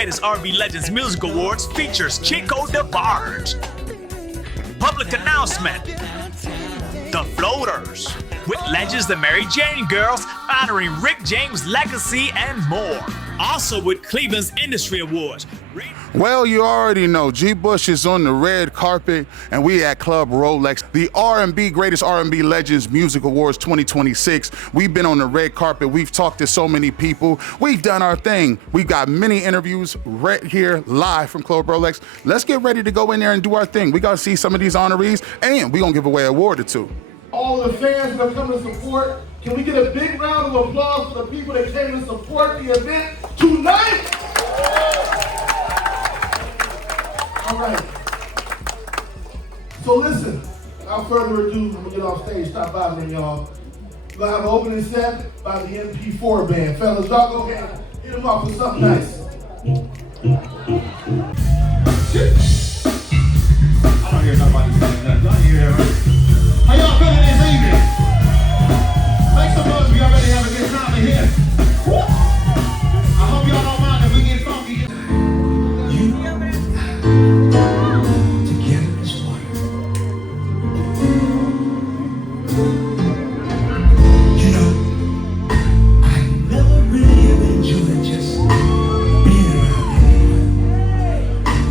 Greatest R&B Legends Music Awards features Chico DeBarge. Public announcement: The Floaters, with Legends the Mary Jane Girls honoring Rick James' legacy and more. Also with Cleveland's Industry Awards. Well, you already know, G. Bush is on the red carpet, and we at Club Rolex, the R&B Greatest R&B Legends Music Awards 2026. We've been on the red carpet. We've talked to so many people. We've done our thing. We've got many interviews right here live from Club Rolex. Let's get ready to go in there and do our thing. We got to see some of these honorees, and we're going to give away an award or two. All the fans that come to support, can we get a big round of applause for the people that came to support the event tonight? All right. So listen, without further ado, I'm gonna get off stage. Stop bothering y'all. We're gonna have an opening set by the MP4 band. Fellas, y'all go ahead, hit them off with something nice. I don't hear nobody saying nothing. Y'all hear that? How y'all feeling this evening? Make some noise. We already have a good time in here. I hope y'all don't mind if we get funky. Together as one. You know, I never really have enjoyed just being around anyone.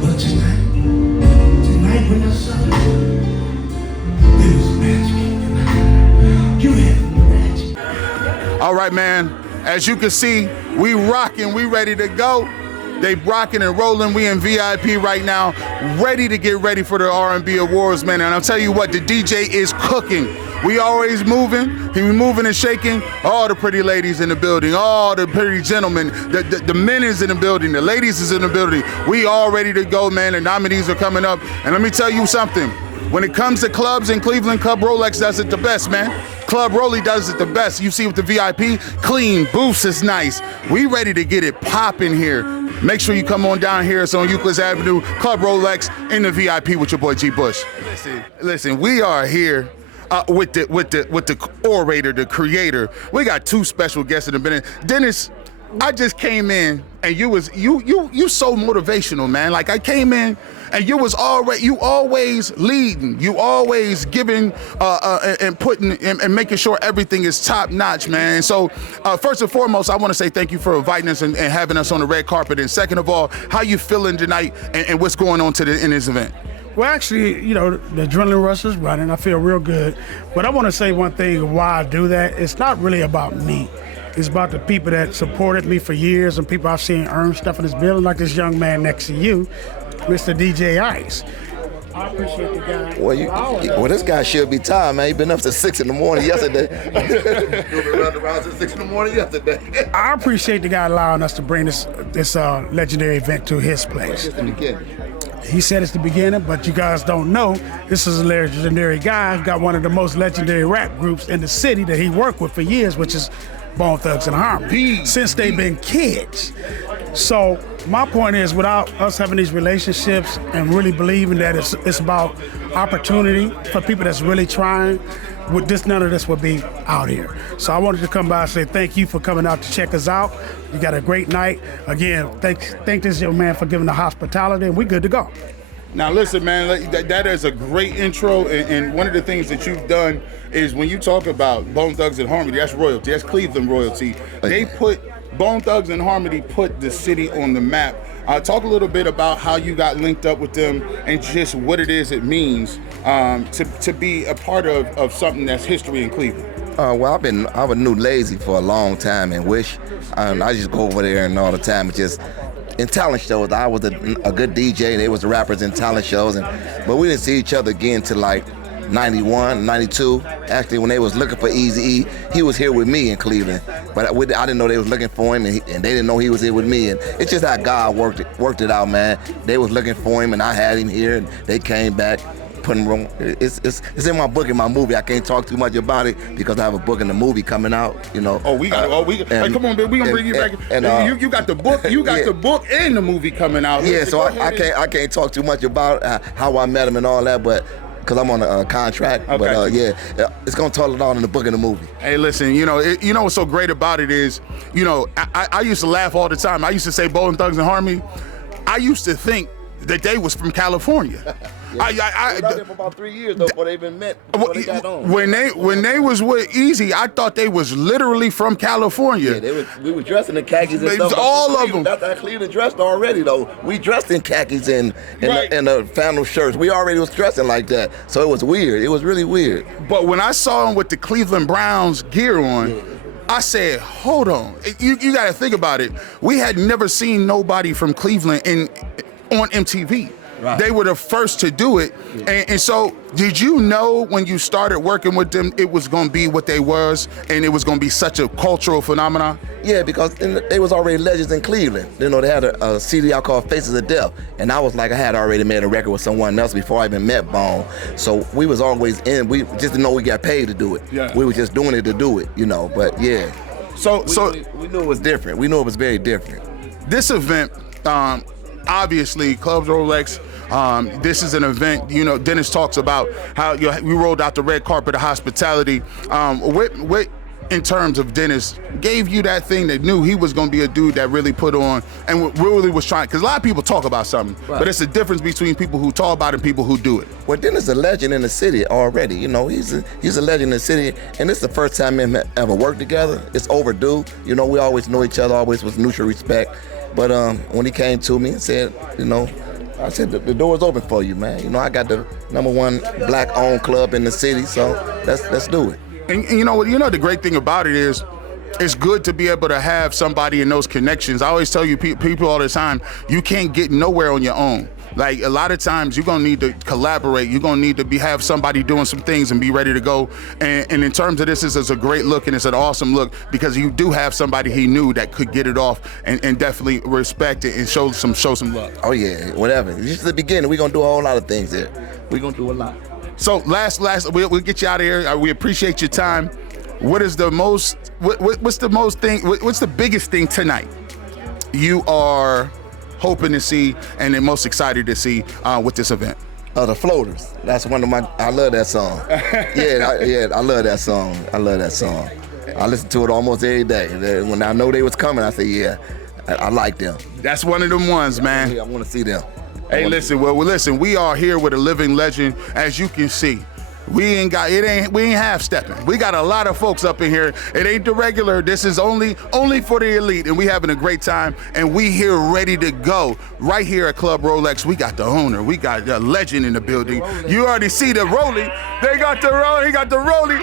But tonight when I saw you, there was magic. You had magic. All right, man. As you can see, we rocking, we ready to go. They rocking and rolling. We in VIP right now, ready to get ready for the R&B Awards, man. And I'll tell you what, the DJ is cooking. We always moving. He moving and shaking. All the pretty ladies in the building, all the pretty gentlemen, the men is in the building, the ladies is in the building. We all ready to go, man. The nominees are coming up. And let me tell you something. When it comes to clubs in Cleveland, Club Rolex does it the best, man. Club Rolly does it the best. You see with the VIP, clean, booths is nice. We ready to get it popping here. Make sure you come on down here. It's on Euclid Avenue, Club Rolex in the VIP with your boy G. Bush. Listen, we are here with the orator, the creator. We got two special guests in the minute. Dennis, I just came in and you so motivational, man. Like I came in and you always leading, you always giving and putting and making sure everything is top notch, man. And so first and foremost, I want to say thank you for inviting us and having us on the red carpet. And second of all, how you feeling tonight and what's going on in this event? Well, actually, you know, the adrenaline rush is running. I feel real good. But I want to say one thing why I do that. It's not really about me. It's about the people that supported me for years and people I've seen earn stuff in this building, like this young man next to you, Mr. DJ Ice. I appreciate the guy. Well, this guy should be tired, man. He been up to 6 in the morning yesterday. around to 6 in the morning yesterday. I appreciate the guy allowing us to bring this legendary event to his place. Just the beginning. He said it's the beginning, but you guys don't know, this is a legendary guy who got one of the most legendary rap groups in the city that he worked with for years, which is Bone Thugs and Harmony, since they've been kids. So my point is, without us having these relationships and really believing that it's about opportunity for people that's really trying, with this, none of this would be out here. So I wanted to come by and say thank you for coming out to check us out. You got a great night. Again, thank this young man for giving the hospitality, and we're good to go. Now listen, man, that is a great intro, and one of the things that you've done is when you talk about Bone Thugs and Harmony, that's royalty, that's Cleveland royalty. They put, Bone Thugs and Harmony put the city on the map. Talk a little bit about how you got linked up with them and just what it is it means to be a part of something that's history in Cleveland. Well, I was new lazy for a long time and wish. I just go over there and all the time. It's just in talent shows. I was a good DJ. They was the rappers in talent shows, but we didn't see each other again till like 91, 92. Actually, when they was looking for Eazy-E, he was here with me in Cleveland. But I didn't know they was looking for him, and they didn't know he was here with me. And it's just how God worked it out, man. They was looking for him, and I had him here, and they came back. It's in my book, in my movie. I can't talk too much about it because I have a book and a movie coming out. You know. Hey, come on, baby. We gonna bring you back. And you got the book. You got the book and the movie coming out. Yeah, so I can't talk too much about how I met him and all that, but because I'm on a contract. Okay. But yeah, it's gonna tell it all in the book and the movie. Hey, listen, you know what's so great about it is, I used to laugh all the time. I used to say Bone Thugs and Harmony. I used to think that they was from California. Yeah. They was out there for about 3 years though before they even met. Before they got on. When they was with Easy, I thought they was literally from California. Yeah, we were dressing in khakis and stuff. All of them. That's how Cleveland dressed already though. We dressed in khakis and the flannel shirts. We already was dressing like that. So it was weird. It was really weird. But when I saw them with the Cleveland Browns gear on, I said, hold on. You got to think about it. We had never seen nobody from Cleveland on MTV. Right. They were the first to do it. And so did you know when you started working with them, it was going to be what they was and it was going to be such a cultural phenomenon? Yeah, because they was already legends in Cleveland. They had a CD out called Faces of Death. And I was like, I had already made a record with someone else before I even met Bone. So we was always in. We just didn't know we got paid to do it. Yeah. We were just doing it to do it, But yeah. So we knew it was different. We knew it was very different. This event, obviously, Clubs Rolex, this is an event, Dennis talks about how we rolled out the red carpet of hospitality. What in terms of Dennis, gave you that thing that knew he was going to be a dude that really put on and really was trying? Because a lot of people talk about something, but it's a difference between people who talk about it and people who do it. Well, Dennis is a legend in the city already. He's a legend in the city, and this is the first time we ever worked together. It's overdue. We always know each other, always was mutual respect. But when he came to me and said, I said, the door's open for you, man. I got the #1 black-owned club in the city, so let's do it. And the great thing about it is, it's good to be able to have somebody in those connections. I always tell you people all the time, you can't get nowhere on your own. Like a lot of times you're gonna need to collaborate. You're gonna need to have somebody doing some things and be ready to go. And in terms of this is a great look and it's an awesome look because you do have somebody he knew that could get it off and definitely respect it and show some love. Oh yeah, whatever. This is the beginning. We're gonna do a whole lot of things here. We're gonna do a lot. So last, we'll get you out of here. We appreciate your time. What is the most? What's the most thing? What's the biggest thing tonight you are hoping to see and then most excited to see with this event? The Floaters. That's one of I love that song. I love that song. I listen to it almost every day. When I know they was coming, I say, yeah, I like them. That's one of them ones, man. I want to see them. Hey, listen, we are here with a living legend, as you can see. We ain't half-stepping. We got a lot of folks up in here. It ain't the regular. This is only for the elite, and we having a great time, and we here ready to go. Right here at Club Rolex, we got the owner. We got the legend in the building. You already see the Rolly. They got the Rolly. He got the Rolly.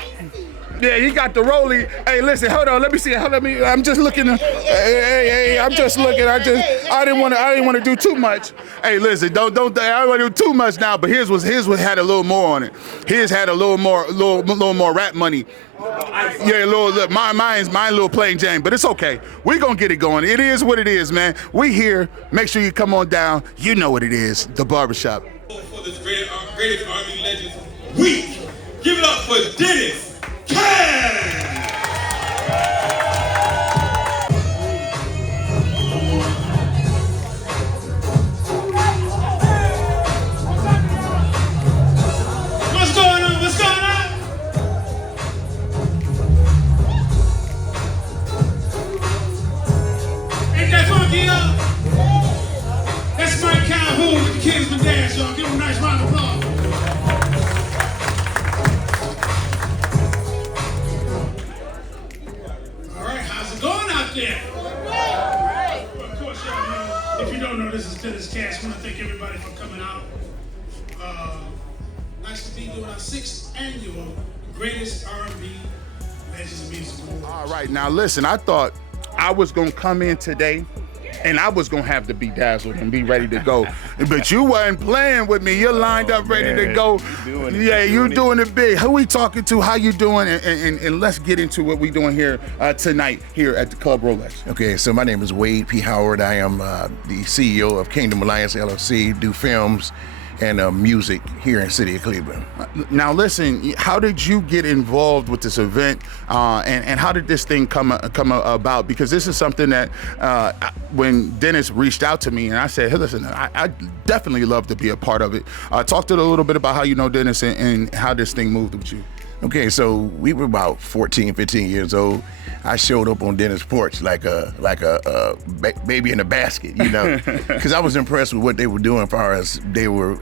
Yeah, he got the Rolly. Hey, listen, hold on. Let me see. I'm just looking. Hey, I'm just looking. I didn't want to do too much. Hey, listen, don't. I don't want to do too much now. But his had a little more on it. His had a little more rap money. Yeah, mine's a little plain Jane, but it's okay. We gonna get it going. It is what it is, man. We here. Make sure you come on down. You know what it is. The barbershop. For this greatest R&B Legends week, give it up for Dennis. What's going on? Ain't that funky, y'all? That's Mike Calhoun with the Kids Been Dance, y'all. Give him a nice round of applause. Yeah. Well, of course, y'all know, if you don't know, this is Dennis Cash. I want to thank everybody for coming out. Nice to be doing our 6th annual Greatest R&B Legends Music Awards. All right, now listen, I thought I was going to come in today and I was going to have to be dazzled and be ready to go. But you wasn't playing with me. You're lined up ready to go. You're doing it big. Who we talking to? How you doing? And let's get into what we doing here tonight here at the Club Rolex. Okay, so my name is Wade P. Howard. I am the CEO of Kingdom Alliance LLC, do films, and music here in the city of Cleveland. Now, listen, how did you get involved with this event, and how did this thing come about? Because this is something that when Dennis reached out to me and I said, hey, listen, I definitely love to be a part of it. Talk to a little bit about how you know Dennis and how this thing moved with you. Okay, so we were about 14, 15 years old. I showed up on Dennis' porch like a baby in a basket, you know, because I was impressed with what they were doing as far as they were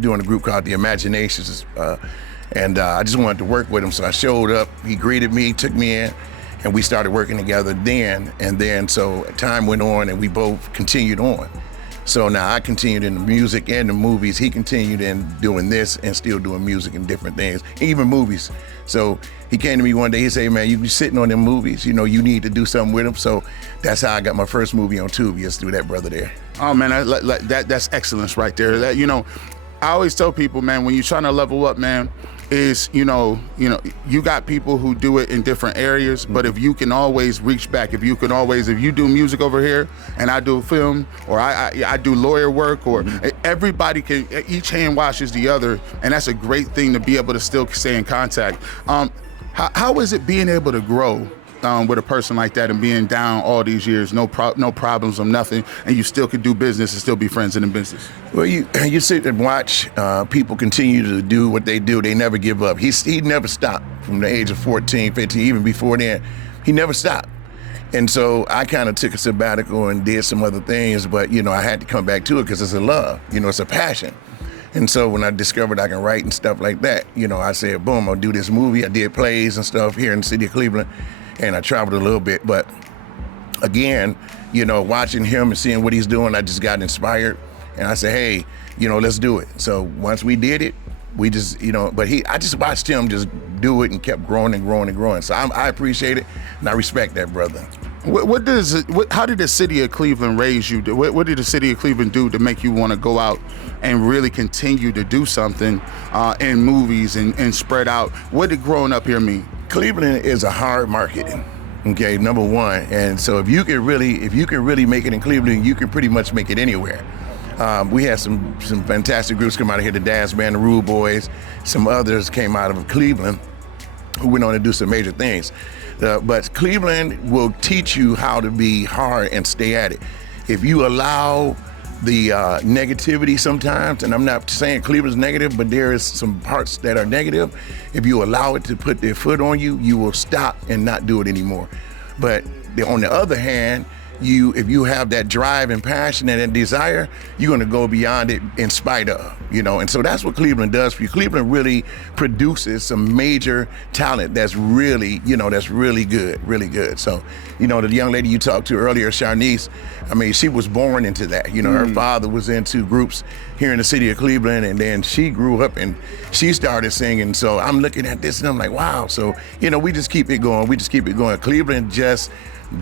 doing a group called The Imaginations, and I just wanted to work with him. So I showed up, he greeted me, took me in, and we started working together then. And then so time went on and we both continued on. So now I continued in the music and the movies. He continued in doing this and still doing music and different things, even movies. So he came to me one day, he said, man, you be sitting on them movies, you know, you need to do something with them. So that's how I got my first movie on Tubi, is through that brother there. Oh man, that's excellence right there. That, you know, I always tell people, man, when you're trying to level up, man, is, you got people who do it in different areas, but if you can always reach back, if you do music over here and I do film, or I do lawyer work, or everybody can, each hand washes the other, and that's a great thing to be able to still stay in contact. How is it being able to grow with a person like that and being down all these years, no problems or nothing, and you still could do business and still be friends in the business? Well, you sit and watch people continue to do what they do. They never give up. He never stopped from the age of 14, 15, even before then. He never stopped. And so I kind of took a sabbatical and did some other things, but, you know, I had to come back to it because it's a love, you know, it's a passion. And so when I discovered I can write and stuff like that, you know, I said, boom, I'll do this movie. I did plays and stuff here in the city of Cleveland, and I traveled a little bit. But again, you know, watching him and seeing what he's doing, I just got inspired. And I said, hey, you know, let's do it. So once we did it, we just, you know, I just watched him just do it and kept growing and growing and growing. So I appreciate it, and I respect that brother. How did the city of Cleveland raise you? What did the city of Cleveland do to make you want to go out and really continue to do something in movies and spread out? What did growing up here mean? Cleveland is a hard market, okay, number one. And so if you can really make it in Cleveland, you can pretty much make it anywhere. We had some fantastic groups come out of here, the Dance Band, the Rude Boys, some others came out of Cleveland who went on to do some major things. But Cleveland will teach you how to be hard and stay at it. If you allow the negativity sometimes, and I'm not saying Cleveland's negative, but there is some parts that are negative. If you allow it to put their foot on you, you will stop and not do it anymore. But on the other hand, if you have that drive and passion and that desire, you're going to go beyond it in spite of, you know. And so that's what Cleveland does for you. Cleveland really produces some major talent that's really, you know, that's really good, really good. So, you know, the young lady you talked to earlier, Sharnice, I mean, she was born into that. You know, her father was into groups here in the city of Cleveland, and then she grew up and she started singing. So I'm looking at this and I'm like, wow. So, you know, we just keep it going. Cleveland just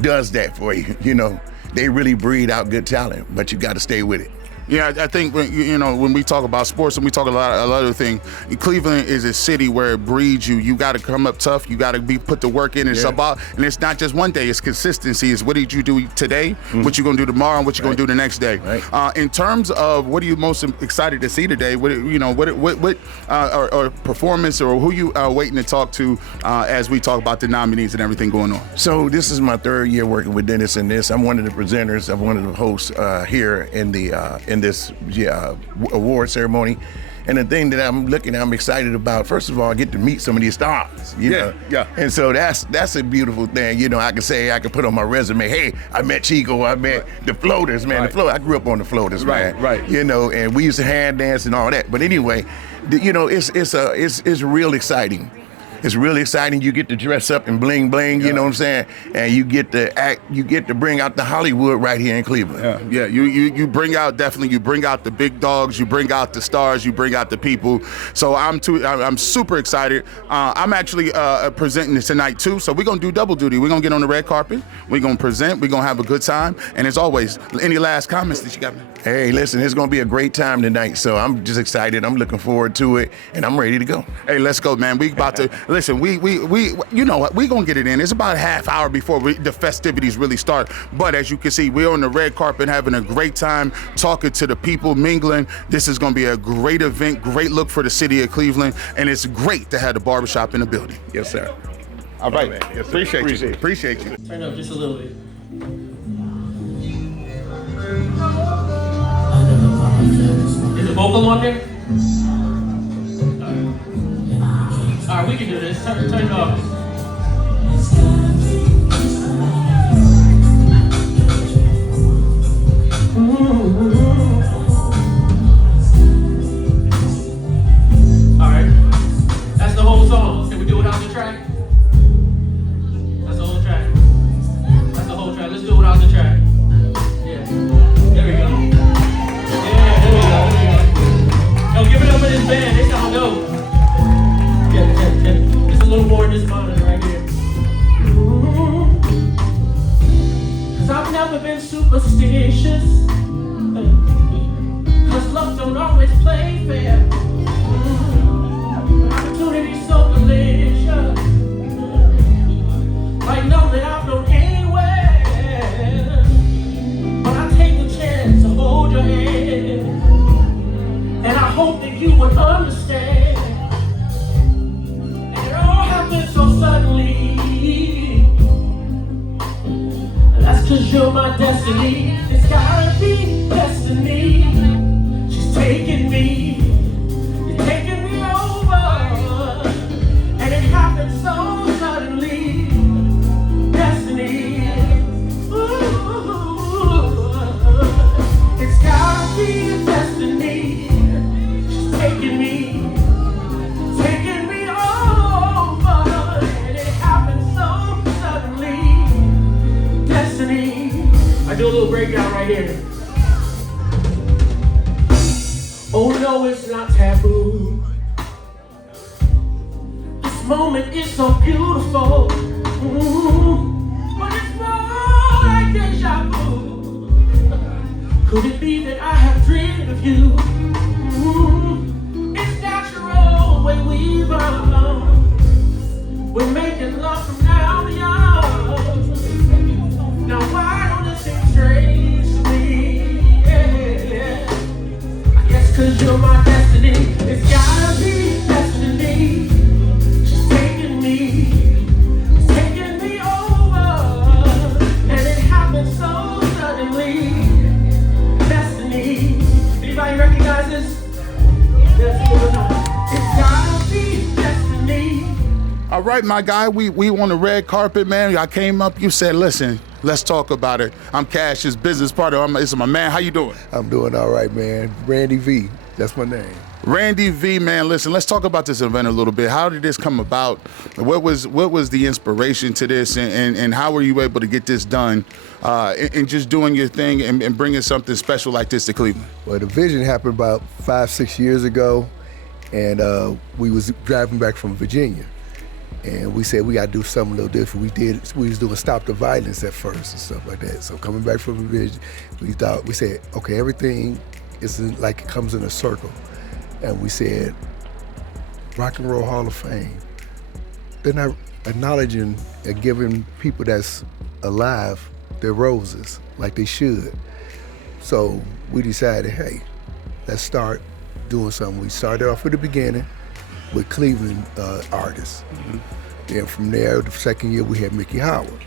does that for you. You know, they really breed out good talent, but you got to stay with it. Yeah, I think when we talk about sports and we talk a lot of other things, Cleveland is a city where it breeds you. You got to come up tough. You got to put the work in. It's about, and it's not just one day. It's consistency. It's what did you do today, what you gonna do tomorrow, and what you gonna do the next day. Right. In terms of what are you most excited to see today? What or performance, or who you waiting to talk to as we talk about the nominees and everything going on? So this is my third year working with Dennis in this. I'm one of the presenters. I'm one of the hosts here in this award ceremony. And the thing that I'm excited about, first of all, I get to meet some of these stars, you know? Yeah. And so that's a beautiful thing. You know, I can put on my resume, hey, I met Chico, I met the Floaters, man. Right. I grew up on the Floaters, man. Right. You know, and we used to hand dance and all that. But anyway, you know, it's real exciting. It's really exciting. You get to dress up and bling bling, you know what I'm saying? And you get to act, you get to bring out the Hollywood right here in Cleveland. Yeah. You bring out the big dogs, you bring out the stars, you bring out the people. So I'm super excited. I'm actually presenting this tonight too. So we're gonna do double duty. We're gonna get on the red carpet, we're gonna present, we're gonna have a good time. And as always, any last comments that you got? Hey, listen, it's gonna be a great time tonight. So I'm just excited. I'm looking forward to it, and I'm ready to go. Hey, let's go, man. We about to listen, we you know what, we gonna get it in. It's about a half hour before the festivities really start. But as you can see, we're on the red carpet having a great time, talking to the people, mingling. This is gonna be a great event, great look for the city of Cleveland, and it's great to have the barbershop in the building. Yes, sir. All right, Yes, sir. appreciate you. Turn up just a little bit. Is the vocal on there? All right, we can do this. Turn it off. All right, that's the whole song. Can we do it without the track? That's the whole track. That's the whole track. Let's do it without the track. Yeah. There we go. Yeah, there we go. Yo, give it up for this band. They sound dope. Yeah. Just a little more in this monitor right here. Cause I've never been superstitious. Cause love don't always play fair. Opportunity's so delicious. Like none that I've known anywhere. But I take a chance to hold your hand. And I hope that you would understand. And it all happened so suddenly. That's cause you're my destiny. It's gotta be destiny. She's taking me. You're taking me over. And it happened so suddenly. Destiny. Ooh. It's gotta be destiny. She's taking me over. And it happened so suddenly. Destiny. I do a little breakdown right here. Oh no, it's not taboo. This moment is so beautiful. But it's more like deja vu. Could it be that I have dreamed of you? It's natural when we bond. We're making love from now to young. Now why don't it seem strange to me? Yeah. I guess cause you're my destiny. It's gotta be destiny. She's taking me over. And it happened so suddenly. Destiny. Anybody recognize this? It's gotta be destiny. All right, my guy, we on the red carpet, man. I came up, you said, listen, let's talk about it. I'm Cash's business partner. This is my man. How you doing? I'm doing all right, man. Randy V, that's my name. Randy V, man, listen, let's talk about this event a little bit. How did this come about? What was the inspiration to this, and how were you able to get this done and just doing your thing and bringing something special like this to Cleveland? Well, the vision happened about 5-6 years ago, and we was driving back from Virginia. And we said we gotta do something a little different. We was doing Stop the Violence at first and stuff like that. So coming back from Virginia, we said, okay, everything is like it comes in a circle. And we said, Rock and Roll Hall of Fame, they're not acknowledging and giving people that's alive their roses like they should. So we decided, hey, let's start doing something. We started off at the beginning with Cleveland artists. Mm-hmm. Then from there, the second year we had Mickey Howard.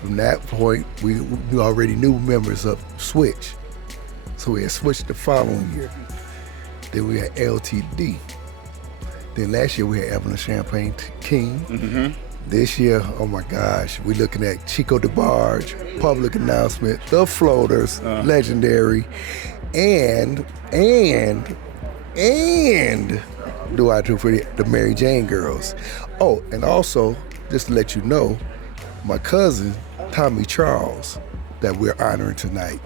From that point, we already knew members of Switch. So we had Switch the following year. Then we had LTD. Then last year we had Evelyn Champagne King. Mm-hmm. This year, oh my gosh, we're looking at Chico DeBarge, Public Announcement, The Floaters, Legendary, and do I do for the Mary Jane Girls. Oh, and also, just to let you know, my cousin, Tommy Charles, that we're honoring tonight,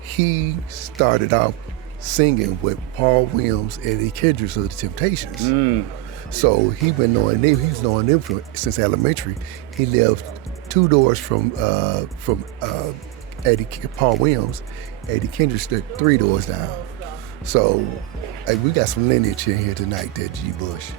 he started out singing with Paul Williams and Eddie Kendricks of the Temptations. So he's knowing them since elementary. He lived 2 doors from Paul Williams. Eddie Kendricks lived 3 doors down. So we got some lineage in here tonight there, G. Bush.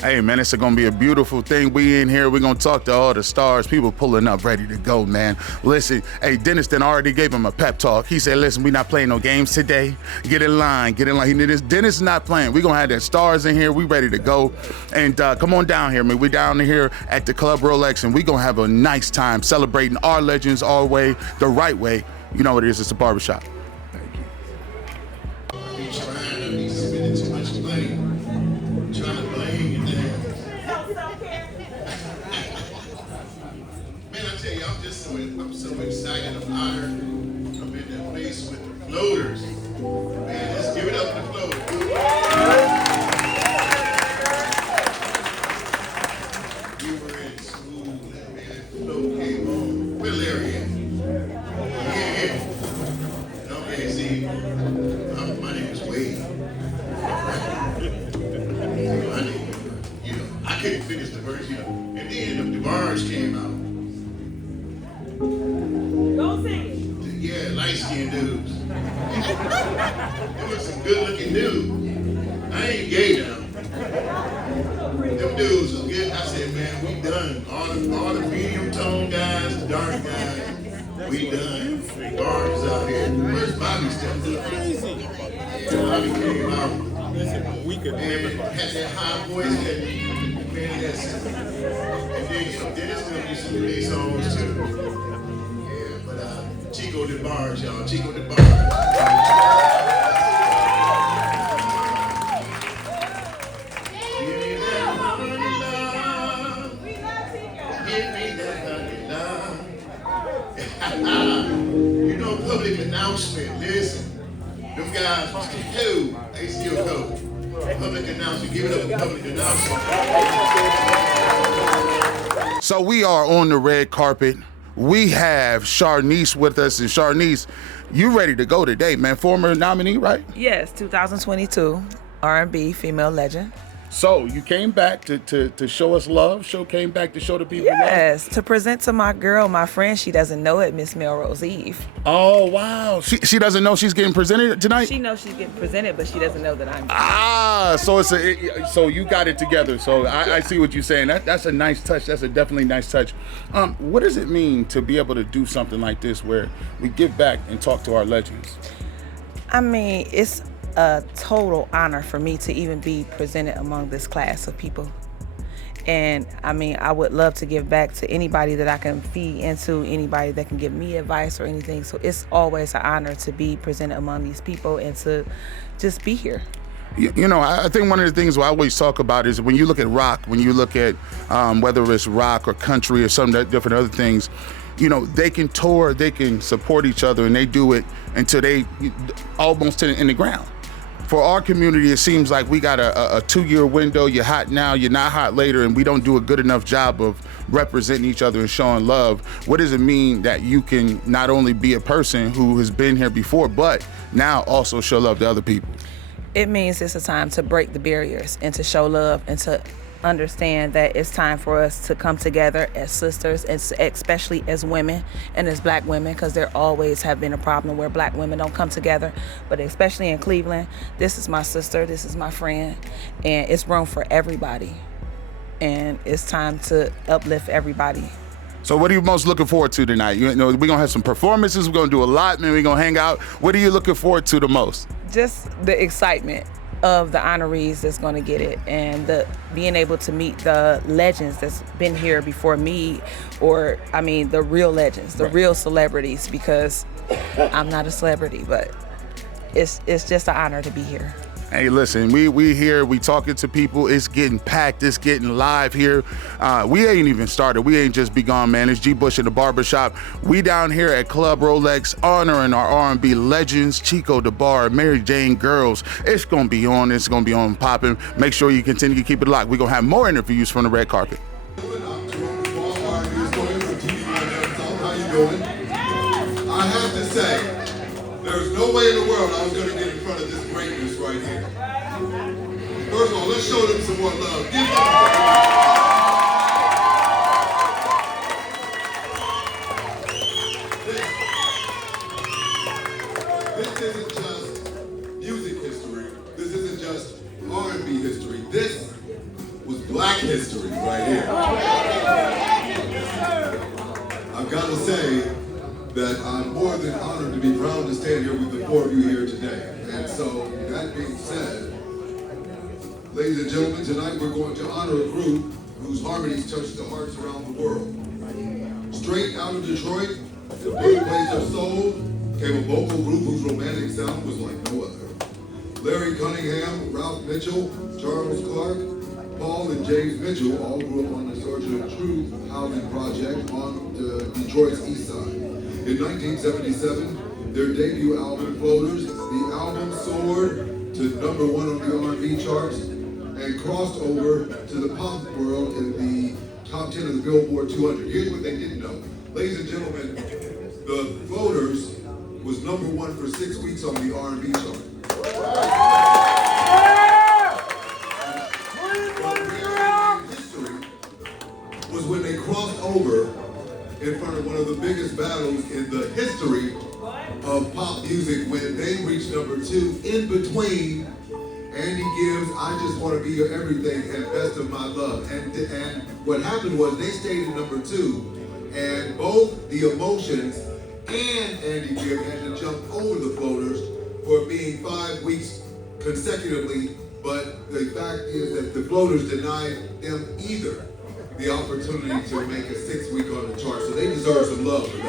Hey, man, it's going to be a beautiful thing. We in here. We're going to talk to all the stars. People pulling up ready to go, man. Listen, hey, Dennis then already gave him a pep talk. He said, listen, we not playing no games today. Get in line. Get in line. Dennis is not playing. We're going to have the stars in here. We ready to go. And come on down here, man. We down here at the Club Rolex, and we going to have a nice time celebrating our legends our way, the right way. You know what it is. It's a barbershop. I'm so excited. I'm honored. I'm in that place with the floaters. Man, let's give it up for the floaters. We were in school and man, the float came on. Where Larry at? Yeah. Okay, see, my name is Wade. My name, I couldn't finish the verse, and then the bars came out. Yeah, light-skinned dudes. There was some good-looking dudes. I ain't gay now. Them dudes was good. I said, man, we done. All the medium-tone guys, the dark guys, we done. Bars out here. Where's Bobby stepped up? Yeah, Bobby came out. We could never had that high voice that man that's. And then Dennis gonna do some of these songs too. Chico the bars, y'all. Chico the bars. Give me that honey love. Give me that honey love. You know, public announcement. Listen, them guys, they still go. Public announcement. Give it up for public announcement. So we are on the red carpet. We have Sharnice with us, and Sharnice, you ready to go today, man? Former nominee, right? Yes, 2022 R&B female legend. So you came back to show us love. Came back to show the people love. Yes, to present to my girl, my friend. She doesn't know it, Miss Melrose Eve. Oh wow, she doesn't know she's getting presented tonight. She knows she's getting presented, but she doesn't know that I'm. So so you got it together. So I see what you're saying. That's a nice touch. That's a definitely nice touch. What does it mean to be able to do something like this, where we give back and talk to our legends? I mean, it's a total honor for me to even be presented among this class of people. And I mean, I would love to give back to anybody that I can feed into, anybody that can give me advice or anything. So it's always an honor to be presented among these people and to just be here. You know, I think one of the things I always talk about is when you look at rock, when you look at whether it's rock or country or some different other things, you know, they can tour, they can support each other, and they do it until they almost in the ground. For our community, it seems like we got a 2-year window. You're hot now, you're not hot later, and we don't do a good enough job of representing each other and showing love. What does it mean that you can not only be a person who has been here before, but now also show love to other people? It means it's a time to break the barriers and to show love and to understand that it's time for us to come together as sisters, especially as women and as black women, because there always have been a problem where black women don't come together. But especially in Cleveland, this is my sister, this is my friend, and it's room for everybody. And it's time to uplift everybody. So what are you most looking forward to tonight? You know, we're going to have some performances, we're going to do a lot, man, we're going to hang out. What are you looking forward to the most? Just the excitement of the honorees that's going to get it, and the being able to meet the legends that's been here before me, or I mean the real legends, the real celebrities, because I'm not a celebrity, but it's just an honor to be here. Hey, listen, we here, we talking to people. It's getting packed. It's getting live here. We ain't even started. We ain't just begun, man. It's G. Bush in the barbershop. We down here at Club Rolex honoring our R&B legends, Chico the Bar, Mary Jane Girls. It's going to be on. It's going to be on popping. Make sure you continue to keep it locked. We're going to have more interviews from the red carpet. I have to say, there's no way in the world I was going to get in front of this greatness right here. First of all, let's show them some more love. Give this isn't just music history. This isn't just R&B history. This was Black history right here. I've got to say that I'm more than honored to be proud to stand here with the four of you here today. And so, that being said, ladies and gentlemen, tonight we're going to honor a group whose harmonies touch the hearts around the world. Straight out of Detroit, the birthplace of soul, came a vocal group whose romantic sound was like no other. Larry Cunningham, Ralph Mitchell, Charles Clark, Paul and James Mitchell all grew up on the Sergeant Truth housing project on Detroit's east side. In 1977, their debut album, Floaters, the album soared to #1 on the R&B charts and crossed over to the pop world in the top 10 of the Billboard 200. Here's what they didn't know. Ladies and gentlemen, the Floaters was #1 for 6 weeks on the R&B chart. History was when they crossed over in front of one of the biggest battles in the history of pop music when they reached #2 in between Andy Gibbs' I Just Want to Be Your Everything and Best of My Love. And what happened was they stayed at #2 and both the Emotions and Andy Gibbs had to jump over the Floaters for being 5 weeks consecutively, but the fact is that the Floaters denied them either the opportunity to make a 6 week on the chart, so they deserve some love for that.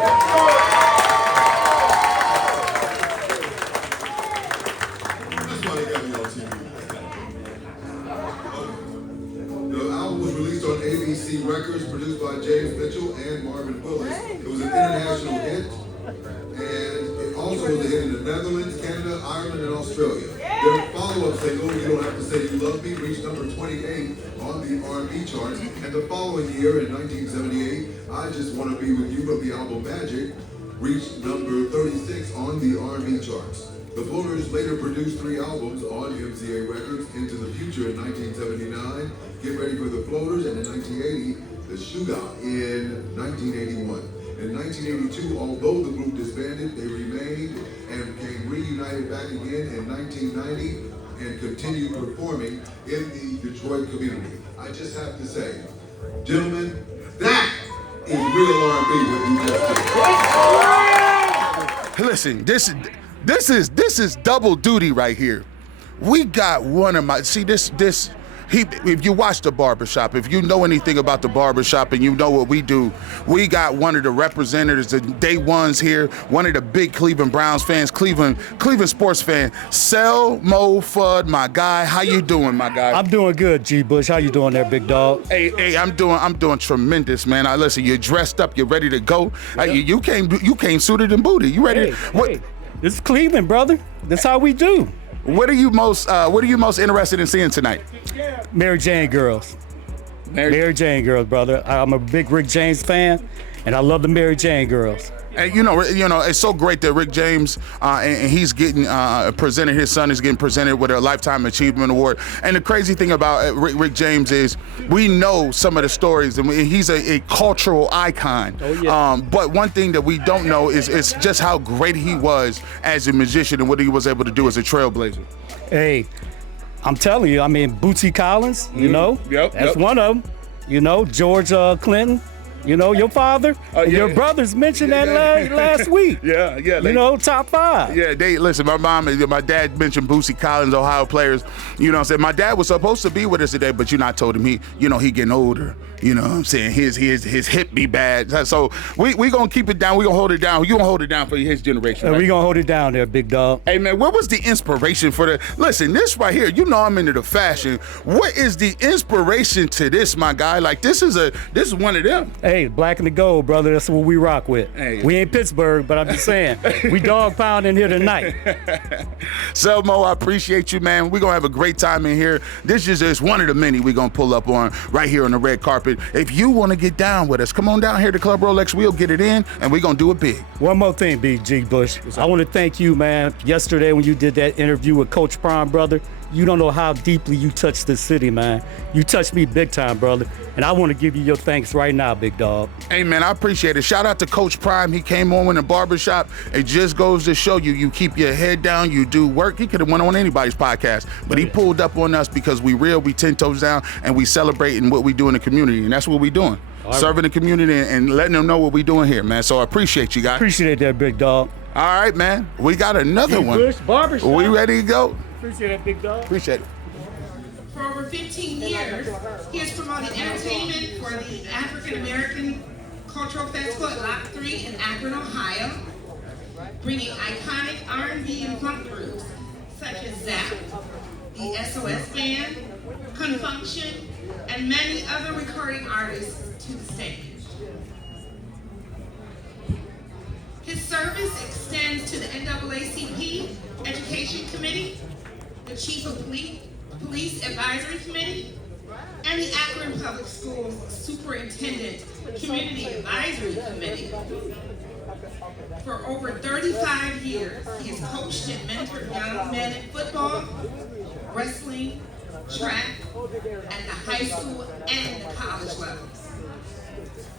That's why they got me on TV. The album was released on ABC Records, produced by James Mitchell and Marvin Willis. It was an international hit, and it also was a hit in the Netherlands, Canada, Ireland, and Australia. Their follow-up single, You Don't Have to Say You Love Me, reached #28 on the R&B charts, and the following year, in 1978, I Just Want to Be With You from the album Magic reached #36 on the R&B charts. The Floaters later produced 3 albums on MCA Records, Into the Future in 1979, Get Ready for the Floaters, and in 1980, The Sugar in 1981. In 1982, although the group disbanded, they remained and became reunited back again in 1990 and continued performing in the Detroit community. I just have to say, gentlemen, that is real R&B what you just did. Listen, this is double duty right here. We got one of my if you watch the barbershop, if you know anything about the barbershop and you know what we do, we got one of the representatives, the day ones here, one of the big Cleveland Browns fans, Cleveland sports fan, Sel Mo Fudd, my guy. How you doing, my guy? I'm doing good, G. Bush. How you doing there, big dog? Hey, I'm doing tremendous, man. Listen, you're dressed up, you're ready to go. Yep. You came suited and booted. You ready? Hey, this is Cleveland, brother. That's how we do. What are you most interested in seeing tonight? Mary Jane Girls. Mary Jane Girls, brother. I'm a big Rick James fan, and I love the Mary Jane Girls. And you know, it's so great that Rick James and he's getting presented. His son is getting presented with a Lifetime Achievement Award. And the crazy thing about Rick James is we know some of the stories, and he's a cultural icon. Oh, yeah. But one thing that we don't know is just how great he was as a musician and what he was able to do as a trailblazer. Hey, I'm telling you, I mean, Bootsy Collins, you know, that's one of them. You know, George Clinton. You know, your father, your brothers mentioned that last week. Yeah. You know, top 5. Yeah, listen, my mom and my dad mentioned Bootsy Collins, Ohio players. You know what I'm saying? My dad was supposed to be with us today, but I told him he getting older. You know what I'm saying? His hip be bad. So we gonna keep it down. We gonna hold it down. You gonna hold it down for his generation, right? We gonna hold it down there, big dog. Hey man, what was the inspiration for listen, this right here, I'm into the fashion. What is the inspiration to this, my guy? Like this is one of them. Hey, black and the gold, brother. That's what we rock with. Hey. We ain't Pittsburgh, but I'm just saying, we dog pounding here tonight. Selmo, I appreciate you, man. We're gonna have a great time in here. This is just one of the many we're gonna pull up on right here on the red carpet. If you wanna get down with us, come on down here to Club Rolex. We'll get it in and we're gonna do it big. One more thing, Big G Bush. I wanna thank you, man. Yesterday when you did that interview with Coach Prime, brother, you don't know how deeply you touched this city, man. You touched me big time, brother. And I want to give you your thanks right now, big dog. Hey, man, I appreciate it. Shout out to Coach Prime. He came on in the barbershop. It just goes to show you, you keep your head down, you do work. He could have went on anybody's podcast, but he pulled up on us because we real, we 10 toes down, and we celebrating what we do in the community, and that's what we doing. Serving the community and letting them know what we doing here, man. So I appreciate you guys. Appreciate that, big dog. All right, man. We got another one. Bush Barbershop. We ready to go? Appreciate that, big dog. Appreciate it. For over 15 years, he has promoted entertainment for the African American Cultural Festival at Lot 3 in Akron, Ohio, bringing iconic R&B and funk groups such as Zap, the SOS Band, Confunction, and many other recording artists to the stage. His service extends to the NAACP Education Committee, the Chief of Police Advisory Committee, and the Akron Public Schools Superintendent Community Advisory Committee. For over 35 years, he has coached and mentored young men in football, wrestling, track, at the high school and the college levels.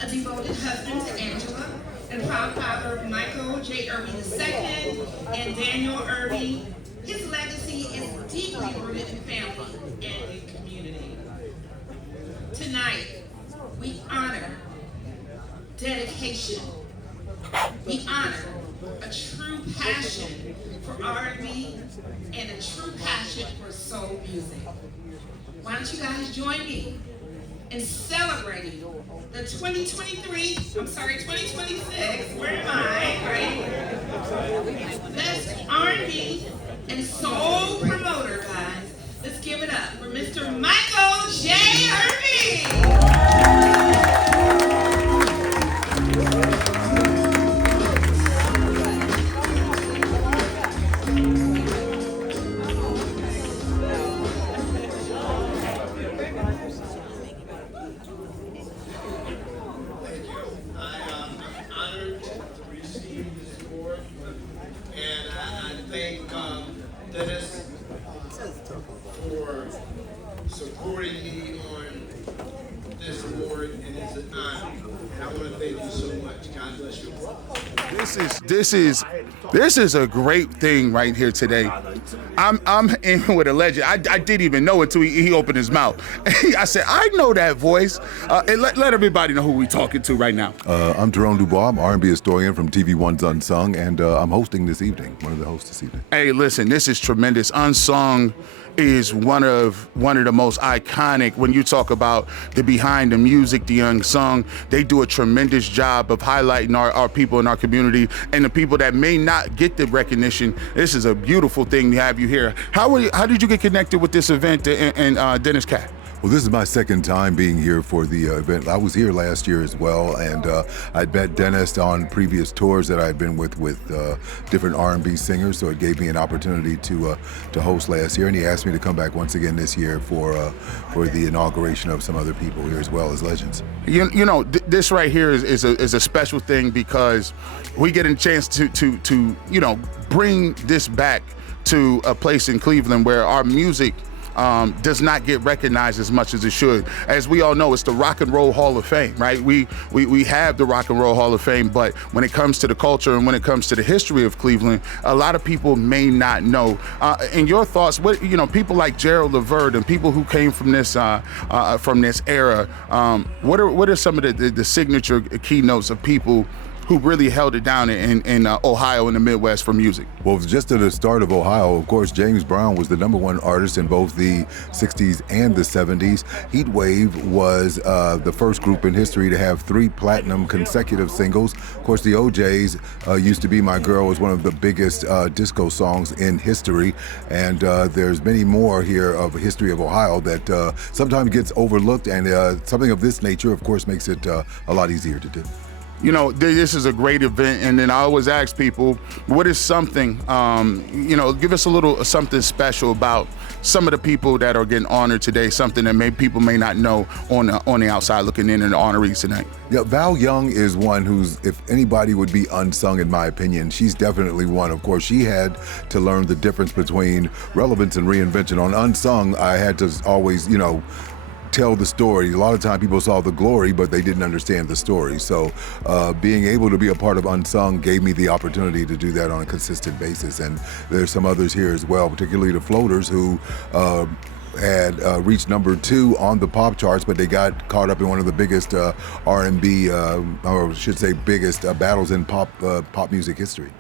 A devoted husband to Angela and proud father of Michael J. Irby II and Daniel Irby, his legacy is deeply rooted in family and in community. Tonight, we honor dedication. We honor a true passion for R&B and a true passion for soul music. Why don't you guys join me in celebrating the 2026, where am I, right? Best R&B and soul promoter, guys. Let's give it up for Mr. Michael J. Irby. For supporting me on this award, and it's an honor. And I want to thank you so much. God bless you. This is a great thing right here today. I'm in with a legend. I didn't even know it until he opened his mouth. I said, I know that voice. And let everybody know who we talking to right now. I'm Jerome Dubois. I'm R&B historian from TV One's Unsung, and I'm hosting this evening. One of the hosts this evening. Hey, listen, this is tremendous. Unsung is one of the most iconic. When you talk about the behind the music, the unsung, they do a tremendous job of highlighting our people in our community and the people that may not get the recognition. This is a beautiful thing to have you here. How did you get connected with this event and Dennis Cat? Well, this is my second time being here for the event. I was here last year as well, and I'd met Dennis on previous tours that I'd been with different R&B singers, so it gave me an opportunity to host last year, and he asked me to come back once again this year for the inauguration of some other people here as well as legends. You know, this right here is a special thing because we get a chance to bring this back to a place in Cleveland where our music does not get recognized as much as it should. As we all know, it's the Rock and Roll Hall of Fame, right? We have the Rock and Roll Hall of Fame, but when it comes to the culture and when it comes to the history of Cleveland, a lot of people may not know. In your thoughts, people like Gerald Levert and people who came from this era, what are some of the signature keynotes of people who really held it down in Ohio and the Midwest for music? Well, just at the start of Ohio, of course, James Brown was the #1 artist in both the 60s and the 70s. Heatwave was the first group in history to have 3 platinum consecutive singles. Of course, the OJs, Used to Be My Girl, was one of the biggest disco songs in history. And there's many more here of a history of Ohio that sometimes gets overlooked, and something of this nature, of course, makes it a lot easier to do. You know, this is a great event, and then I always ask people, what is something, you know, give us a little something special about some of the people that are getting honored today, something that people may not know on the outside looking in the honorees tonight. Yeah, Val Young is one who's, if anybody would be unsung in my opinion, she's definitely one. Of course, she had to learn the difference between relevance and reinvention. On Unsung, I had to always, you know, tell the story. A lot of time people saw the glory, but they didn't understand the story. So being able to be a part of Unsung gave me the opportunity to do that on a consistent basis. And there's some others here as well, particularly the Floaters, who had reached #2 on the pop charts, but they got caught up in one of the biggest R&B, or I should say biggest battles in pop music history.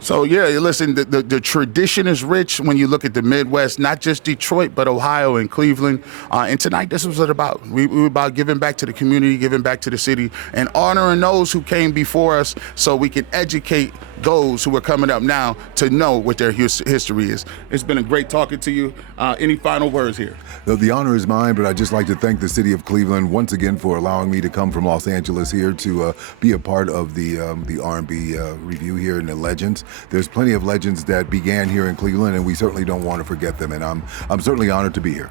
So yeah, listen, the tradition is rich when you look at the Midwest, not just Detroit, but Ohio and Cleveland. And tonight, this was what about. We were about giving back to the community, giving back to the city, and honoring those who came before us so we can educate those who are coming up now to know what their history is. It's been a great talking to you. Any final words here? The honor is mine, but I'd just like to thank the city of Cleveland once again for allowing me to come from Los Angeles here to be a part of the R&B review here in the Legends. There's plenty of legends that began here in Cleveland, and we certainly don't want to forget them, and I'm certainly honored to be here.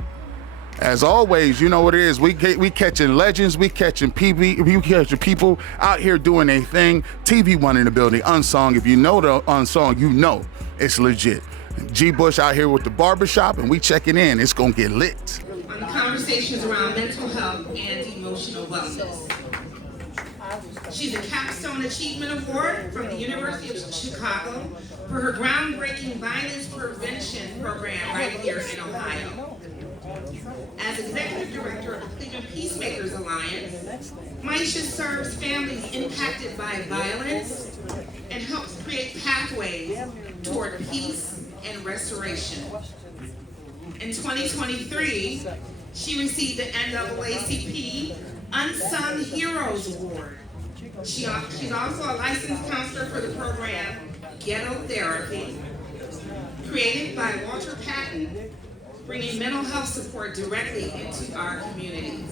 As always, you know what it is. We catching legends, we catching people out here doing their thing. TV One in the building, Unsung. If you know the Unsung, you know it's legit. G. Bush out here with the barbershop, and we checking in. It's gonna get lit. On the conversations around mental health and emotional wellness. She's a Capstone Achievement Award from the University of Chicago for her groundbreaking violence prevention program right here in Ohio. As Executive Director of the Cleveland Peacemakers Alliance, Maisha serves families impacted by violence and helps create pathways toward peace and restoration. In 2023, she received the NAACP Unsung Heroes Award. She's also a licensed counselor for the program Ghetto Therapy, created by Walter Patton, bringing mental health support directly into our communities.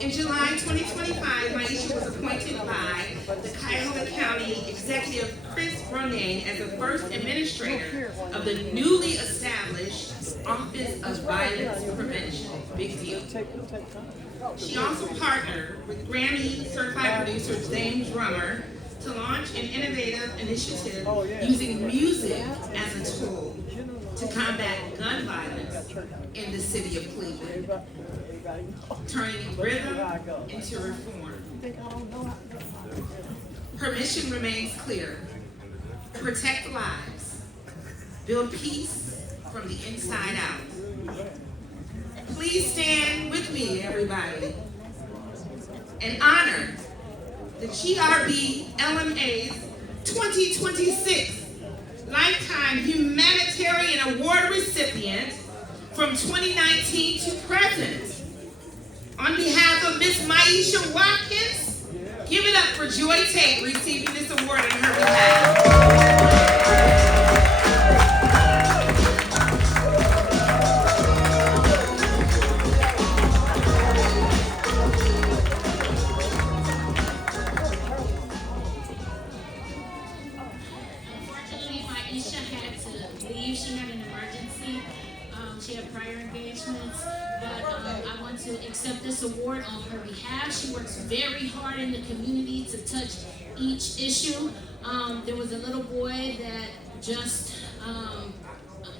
In July 2025, Maisha was appointed by the Cuyahoga County Executive Chris Ronayne as the first administrator of the newly established Office of Violence Prevention. Big deal. She also partnered with Grammy certified producer James Drummer to launch an innovative initiative using music as a tool to combat gun violence in the city of Cleveland, turning rhythm into reform. Her mission remains clear: protect lives, build peace from the inside out. Please stand with me, everybody, and honor the GRB LMA's 2026 Lifetime Humanitarian Award recipient from 2019 to present. On behalf of Miss Maisha Watkins, give it up for Joy Tate receiving this award on her behalf. To accept this award on her behalf. She works very hard in the community to touch each issue. There was a little boy that just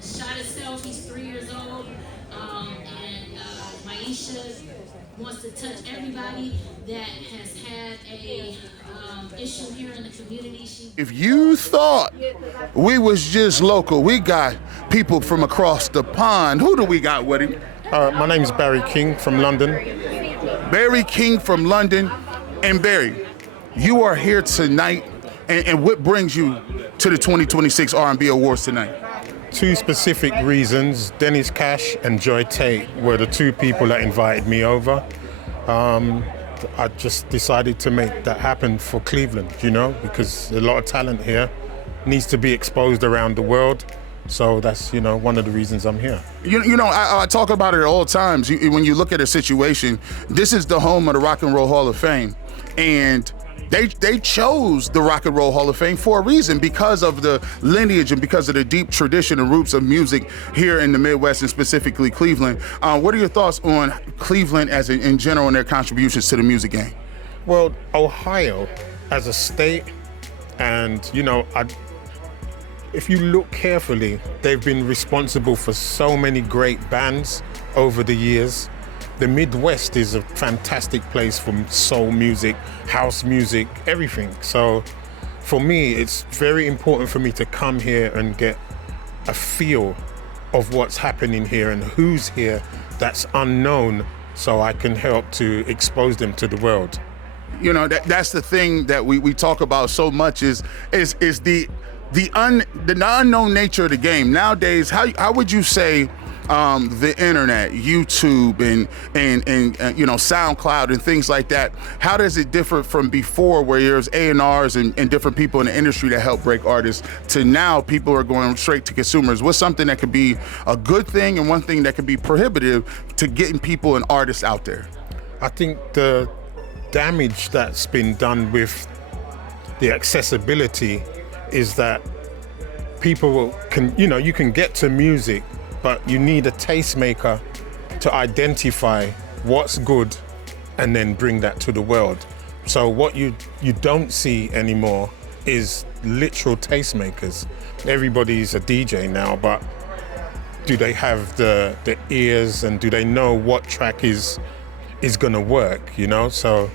shot himself. He's 3 years old. And Maisha wants to touch everybody that has had a issue here in the community. If you thought we was just local, we got people from across the pond. Who do we got, Woody? My name is Barry King from London. Barry King from London. And Barry, you are here tonight, and what brings you to the 2026 R&B Awards tonight? Two specific reasons. Dennis Cash and Joy Tate were the two people that invited me over. I just decided to make that happen for Cleveland, you know, because a lot of talent here needs to be exposed around the world. So that's, you know, one of the reasons I'm here. You know, I talk about it at all times. When you look at a situation, this is the home of the Rock and Roll Hall of Fame. And they chose the Rock and Roll Hall of Fame for a reason, because of the lineage and because of the deep tradition and roots of music here in the Midwest and specifically Cleveland. What are your thoughts on Cleveland as in general and their contributions to the music game? Well, Ohio as a state, and if you look carefully, they've been responsible for so many great bands over the years. The Midwest is a fantastic place for soul music, house music, everything. So for me, it's very important for me to come here and get a feel of what's happening here and who's here that's unknown, so I can help to expose them to the world. That's the thing that we talk about so much is the unknown nature of the game. Nowadays, how would you say the internet, YouTube, and SoundCloud and things like that, how does it differ from before, where there's A&Rs and different people in the industry that help break artists, to now people are going straight to consumers? What's something that could be a good thing and one thing that could be prohibitive to getting people and artists out there? I think the damage that's been done with the accessibility is that people can, you can get to music, but you need a tastemaker to identify what's good and then bring that to the world. So what you don't see anymore is literal tastemakers. Everybody's a DJ now, but do they have the ears, and do they know what track is gonna work, So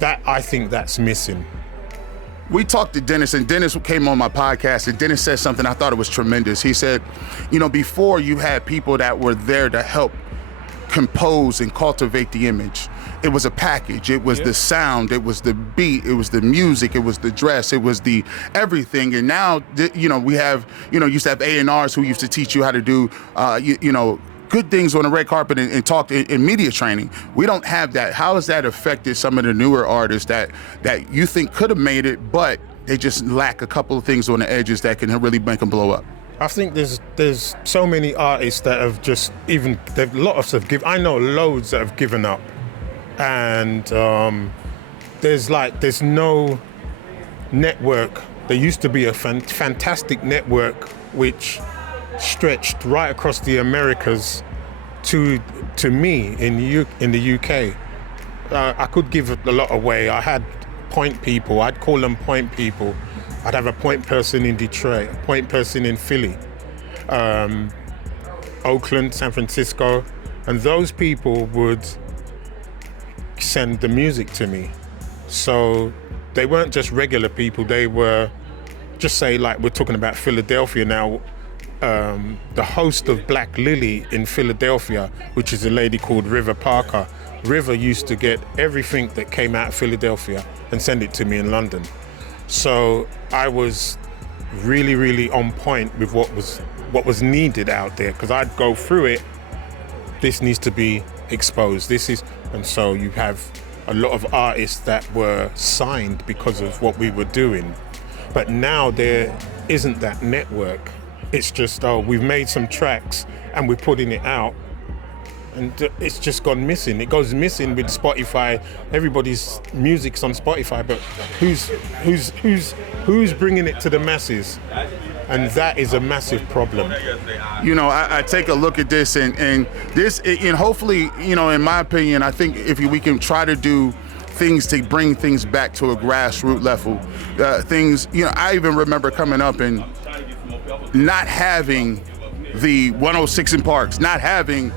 that, I think that's missing. We talked to Dennis, and Dennis came on my podcast, and Dennis said something I thought it was tremendous. He said, before you had people that were there to help compose and cultivate the image. It was a package. It was the sound. It was the beat. It was the music. It was the dress. It was the everything. And now, we have, used to have A&Rs who used to teach you how to do, good things on the red carpet and talk in media training. We don't have that. How has that affected some of the newer artists that you think could have made it, but they just lack a couple of things on the edges that can really make them blow up? I think there's so many artists that have just I know loads that have given up, and there's no network. There used to be a fantastic network which stretched right across the Americas to me in the UK. I could give a lot away. I had point people. I'd call them point people. I'd have a point person in Detroit, a point person in Philly, Oakland, San Francisco, and those people would send the music to me. So they weren't just regular people. They were, just say, like we're talking about Philadelphia now, the host of Black Lily in Philadelphia, which is a lady called River Parker. River used to get everything that came out of Philadelphia and send it to me in London. So I was really, really on point with what was needed out there, because I'd go through it. This needs to be exposed. And so you have a lot of artists that were signed because of what we were doing. But now there isn't that network. It's just, we've made some tracks and we're putting it out, and it's just gone missing. It goes missing with Spotify. Everybody's music's on Spotify, but who's bringing it to the masses? And that is a massive problem. I take a look at this, and hopefully, in my opinion, I think if we can try to do things to bring things back to a grassroots level, I even remember coming up and not having the 106 in Parks, not having,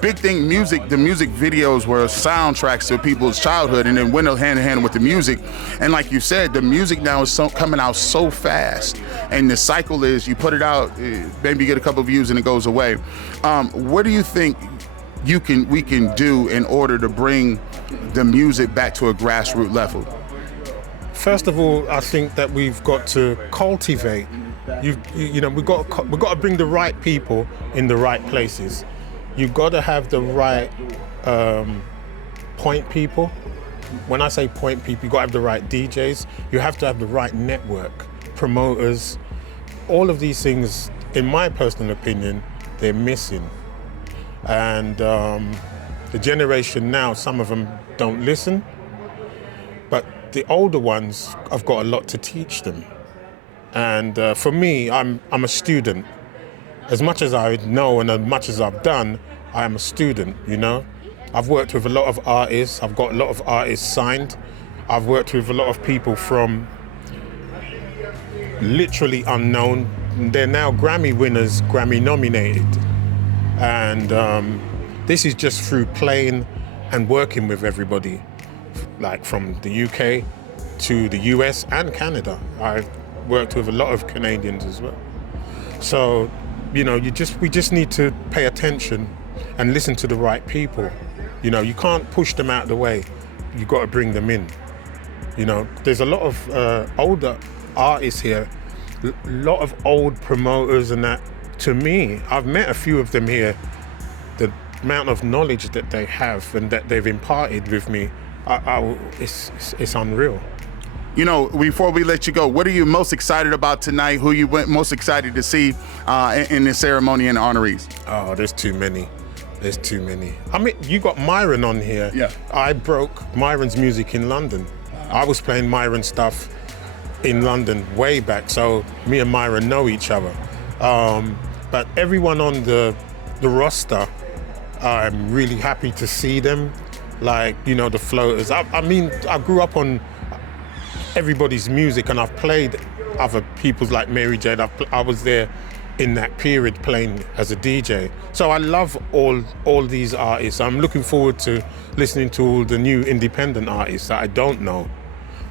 big thing, the music videos were soundtracks to people's childhood, and then went hand in hand with the music. And like you said, the music now is coming out so fast, and the cycle is you put it out, maybe you get a couple of views and it goes away. What do you think we can do in order to bring the music back to a grassroots level? First of all, I think that we've got to cultivate. We've got to bring the right people in the right places. You've got to have the right point people. When I say point people, you've got to have the right DJs. You have to have the right network, promoters. All of these things, in my personal opinion, they're missing. And the generation now, some of them don't listen. the older ones, I've got a lot to teach them. And for me, I'm a student. As much as I know and as much as I've done, I am a student, you know? I've worked with a lot of artists. I've got a lot of artists signed. I've worked with a lot of people from literally unknown. They're now Grammy winners, Grammy nominated. And this is just through playing and working with everybody, like from the UK to the US and Canada. I've worked with a lot of Canadians as well. So, you know, we just need to pay attention and listen to the right people. You know, you can't push them out of the way. You got to bring them in. You know, there's a lot of older artists here, a lot of old promoters and that. To me, I've met a few of them here. The amount of knowledge that they have and that they've imparted with me, it's unreal. You know, before we let you go, what are you most excited about tonight? Who you most excited to see in the ceremony and the honorees? Oh, there's too many. There's too many. I mean, you got Myron on here. Yeah. I broke Myron's music in London. I was playing Myron stuff in London way back, so me and Myron know each other. But everyone on the roster, I'm really happy to see them. Like, you know, the Floaters. I mean, I grew up on everybody's music, and I've played other people's like Mary J. I was there in that period playing as a DJ. So I love all these artists. I'm looking forward to listening to all the new independent artists that I don't know,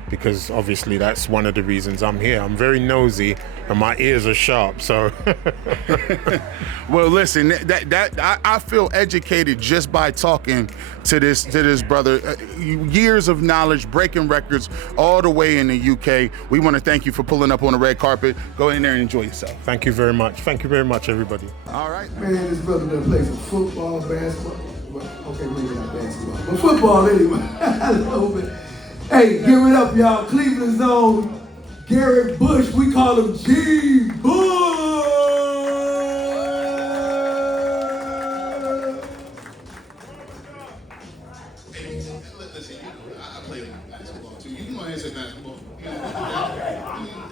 because obviously that's one of the reasons I'm here. I'm very nosy and my ears are sharp, so. Well, listen, I feel educated just by talking to this brother. Years of knowledge, breaking records all the way in the UK. We want to thank you for pulling up on the red carpet. Go in there and enjoy yourself. Thank you very much. Thank you very much, everybody. All right. Man, this brother done play some football, basketball. Well, okay, maybe not basketball, but football anyway. A little bit. Hey, give it up, y'all. Cleveland's own Garrett Bush. We call him G. Bush. Hey, listen, I play basketball too. You can go ahead and say basketball. You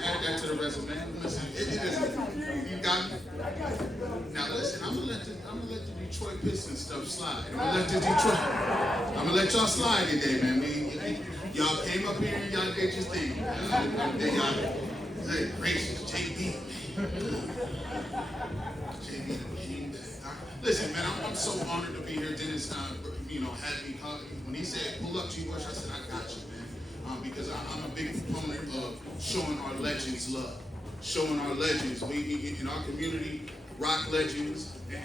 add that to the resume. Listen, it is. You got me. Now listen, I'm gonna let the Detroit Pistons stuff slide. I'm gonna let y'all slide today, man. Y'all came up here and y'all did your thing. Then y'all, hey, racist, JB. JB came back. Listen, man, I'm so honored to be here. Dennis, you know, had me call. When he said pull up, G-Bush, I said I got you, man. Because I'm a big proponent of showing our legends love, showing our legends. We in our community, rock legends and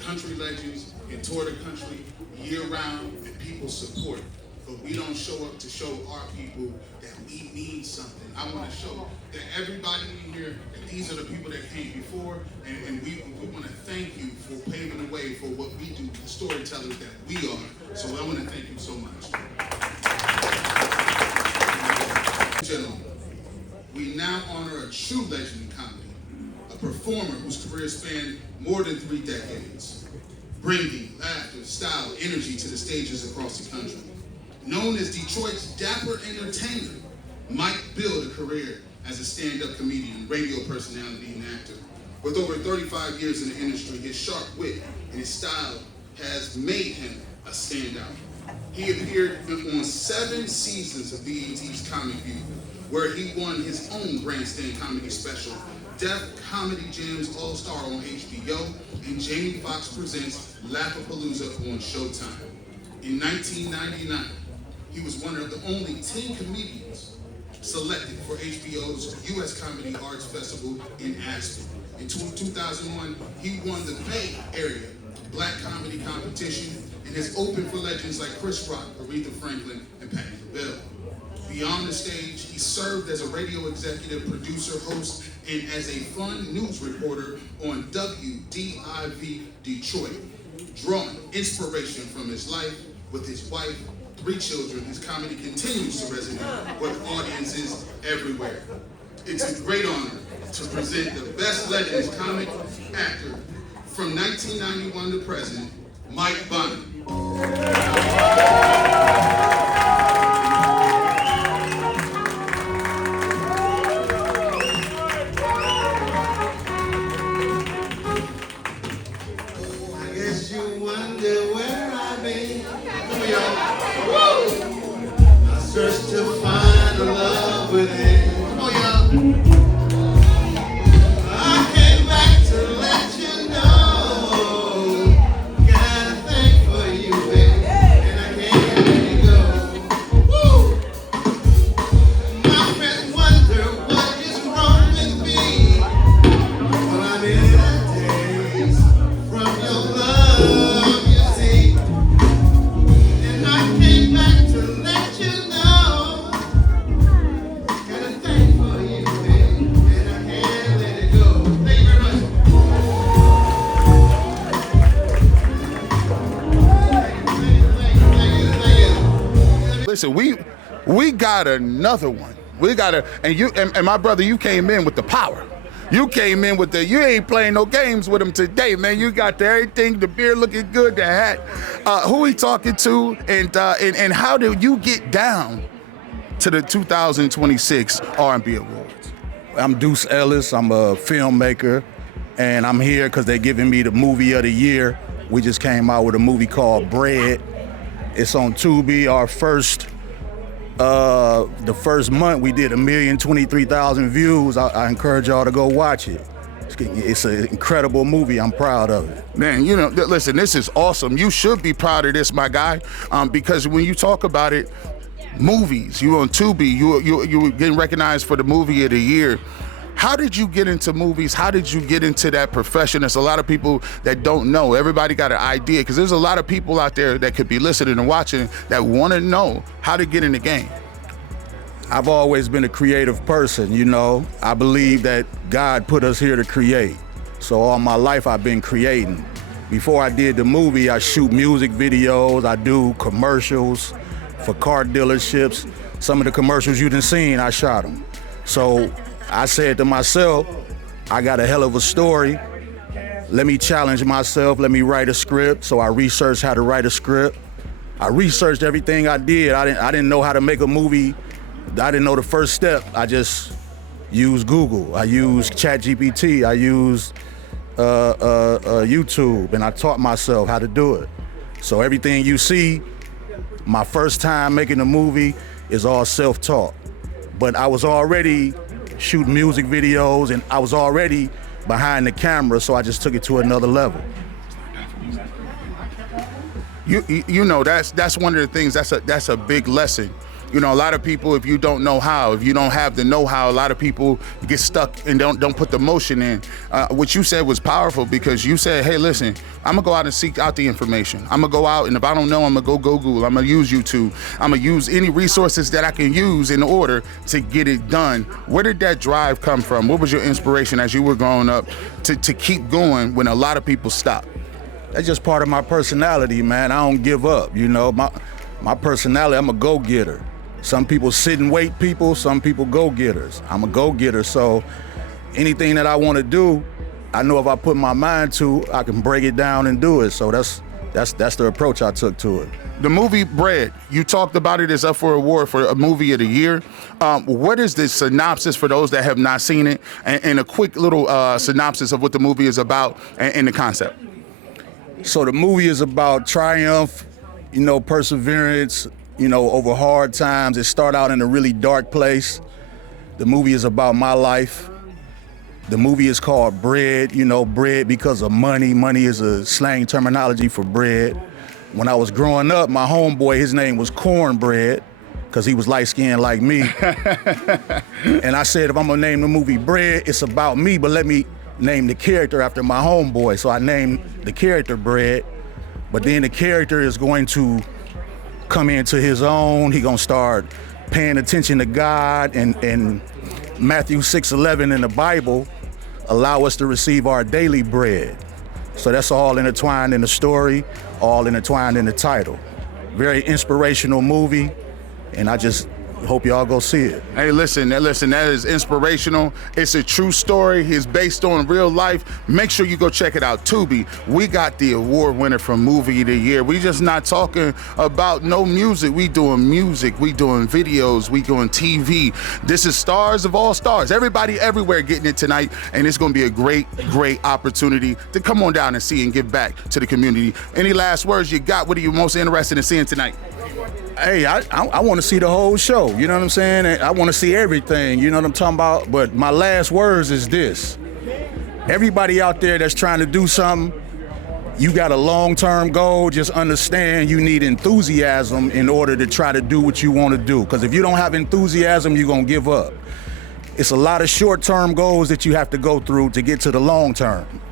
country legends, and tour the country year round, and people support. But we don't show up to show our people that we need something. I want to show that everybody in here, that these are the people that came before, and we want to thank you for paving the way for what we do, the storytellers that we are. So I want to thank you so much. Gentlemen, we now honor a true legend in comedy, a performer whose career spanned more than 3 decades, bringing laughter, style, energy to the stages across the country. Known as Detroit's dapper entertainer, Mike built a career as a stand-up comedian, radio personality, and actor. With over 35 years in the industry, his sharp wit and his style has made him a standout. He appeared on 7 seasons of BET's Comic View, where he won his own grandstand comedy special, Def Comedy Jams All-Star on HBO, and Jamie Foxx presents Laugh-A-Palooza on Showtime. In 1999, he was one of the only 10 comedians selected for HBO's U.S. Comedy Arts Festival in Aspen. In 2001, he won the Bay Area Black Comedy Competition and has opened for legends like Chris Rock, Aretha Franklin, and Patti LaBelle. Beyond the stage, he served as a radio executive, producer, host, and as a fun news reporter on WDIV Detroit, drawing inspiration from his life with his wife, 3 children. His comedy continues to resonate with audiences everywhere. It's a great honor to present the best legends comic actor from 1991 to present, Mike Bonner. you wonder where I've been. Come on, y'all. Woo! I searched to find a love within. Come on, y'all. I came back to let you know. Got a thing for you, baby, and I can't let you go. Woo! My friends wonder what is wrong with me. Well, I'm in a daze from your love, you see. And I came back to let you know. Got a thing for you, baby, and I can't let it go. Thank you very much. Listen, we got another one. We got and my brother, you came in with the power. You came in with you ain't playing no games with him today, man. You got everything, the beer looking good, the hat. Who he talking to, and how did you get down to the 2026 R&B Awards? I'm Deuce Ellis. I'm a filmmaker, and I'm here because they're giving me the movie of the year. We just came out with a movie called Bread. It's on Tubi. Our the first month we did 1,023,000 views. I encourage y'all to go watch it. It's an incredible movie. I'm proud of it. Man, you know, listen, this is awesome. You should be proud of this, my guy, because when you talk about it, movies, you on Tubi, you were getting recognized for the movie of the year. How did you get into movies? How did you get into that profession? There's a lot of people that don't know. Everybody got an idea, because there's a lot of people out there that could be listening and watching that want to know how to get in the game. I've always been a creative person, you know. I believe that God put us here to create. So all my life I've been creating. Before I did the movie, I shoot music videos, I do commercials for car dealerships. Some of the commercials you done seen, I shot them. So I said to myself, I got a hell of a story. Let me challenge myself, let me write a script. So I researched how to write a script. I researched everything I did. I didn't know how to make a movie. I didn't know the first step. I just used Google. I used ChatGPT. I used YouTube, and I taught myself how to do it. So everything you see, my first time making a movie is all self-taught. But I was already shooting music videos, and I was already behind the camera, so I just took it to another level. You know, that's one of the things, that's a big lesson. You know, a lot of people, if you don't know how, if you don't have the know-how, a lot of people get stuck and don't put the motion in. What you said was powerful, because you said, hey, listen, I'm gonna go out and seek out the information. I'm gonna go out, and if I don't know, I'm gonna go Google. I'm gonna use YouTube. I'm gonna use any resources that I can use in order to get it done. Where did that drive come from? What was your inspiration as you were growing up to keep going when a lot of people stop? That's just part of my personality, man. I don't give up, you know. My personality, I'm a go-getter. Some people sit and wait people, some people go-getters. I'm a go-getter, so anything that I want to do, I know if I put my mind to, I can break it down and do it. So that's the approach I took to it. The movie Bread, you talked about it, is up for award for a movie of the year. What is the synopsis for those that have not seen it, and a quick little synopsis of what the movie is about and the concept? So the movie is about triumph, you know, perseverance, you know, over hard times. It started out in a really dark place. The movie is about my life. The movie is called Bread, you know, bread because of money. Money is a slang terminology for bread. When I was growing up, my homeboy, his name was Cornbread, because he was light-skinned like me. And I said, if I'm gonna name the movie Bread, it's about me, but let me name the character after my homeboy. So I named the character Bread, but then the character is going to come into his own. He gonna start paying attention to God, and Matthew 6:11 in the Bible allow us to receive our daily bread. So that's all intertwined in the story, all intertwined in the title. Very inspirational movie, and I just Hope y'all go see it. Hey, listen, that is inspirational. It's a true story. It's based on real life. Make sure you go check it out. Tubi, we got the award winner for Movie of the Year. We just not talking about no music. We doing videos, we doing TV. This is stars of all stars. Everybody everywhere getting it tonight, and it's gonna be a great, great opportunity to come on down and see and give back to the community. Any last words you got? What are you most interested in seeing tonight? Hey, I want to see the whole show, you know what I'm saying? I want to see everything, you know what I'm talking about? But my last words is this. Everybody out there that's trying to do something, you got a long-term goal, just understand you need enthusiasm in order to try to do what you want to do. Because if you don't have enthusiasm, you're going to give up. It's a lot of short-term goals that you have to go through to get to the long-term.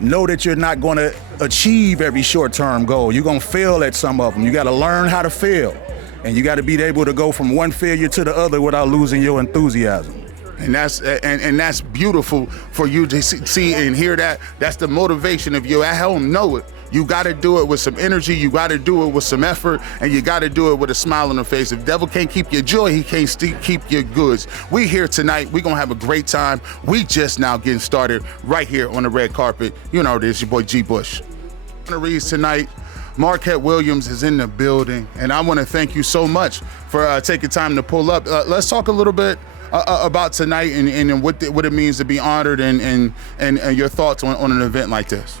Know that you're not going to achieve every short-term goal. You're going to fail at some of them. You got to learn how to fail. And you got to be able to go from one failure to the other without losing your enthusiasm. And that's beautiful for you to see and hear that. That's the motivation of you at home. Know it. You got to do it with some energy. You got to do it with some effort, and you got to do it with a smile on the face. If the devil can't keep your joy, he can't keep your goods. We here tonight. We gonna have a great time. We just now getting started right here on the red carpet. You know, this your boy G. Bush. Reads tonight. Marquette Williams is in the building, and I want to thank you so much for taking time to pull up. Let's talk a little bit about tonight and what it means to be honored and your thoughts on an event like this.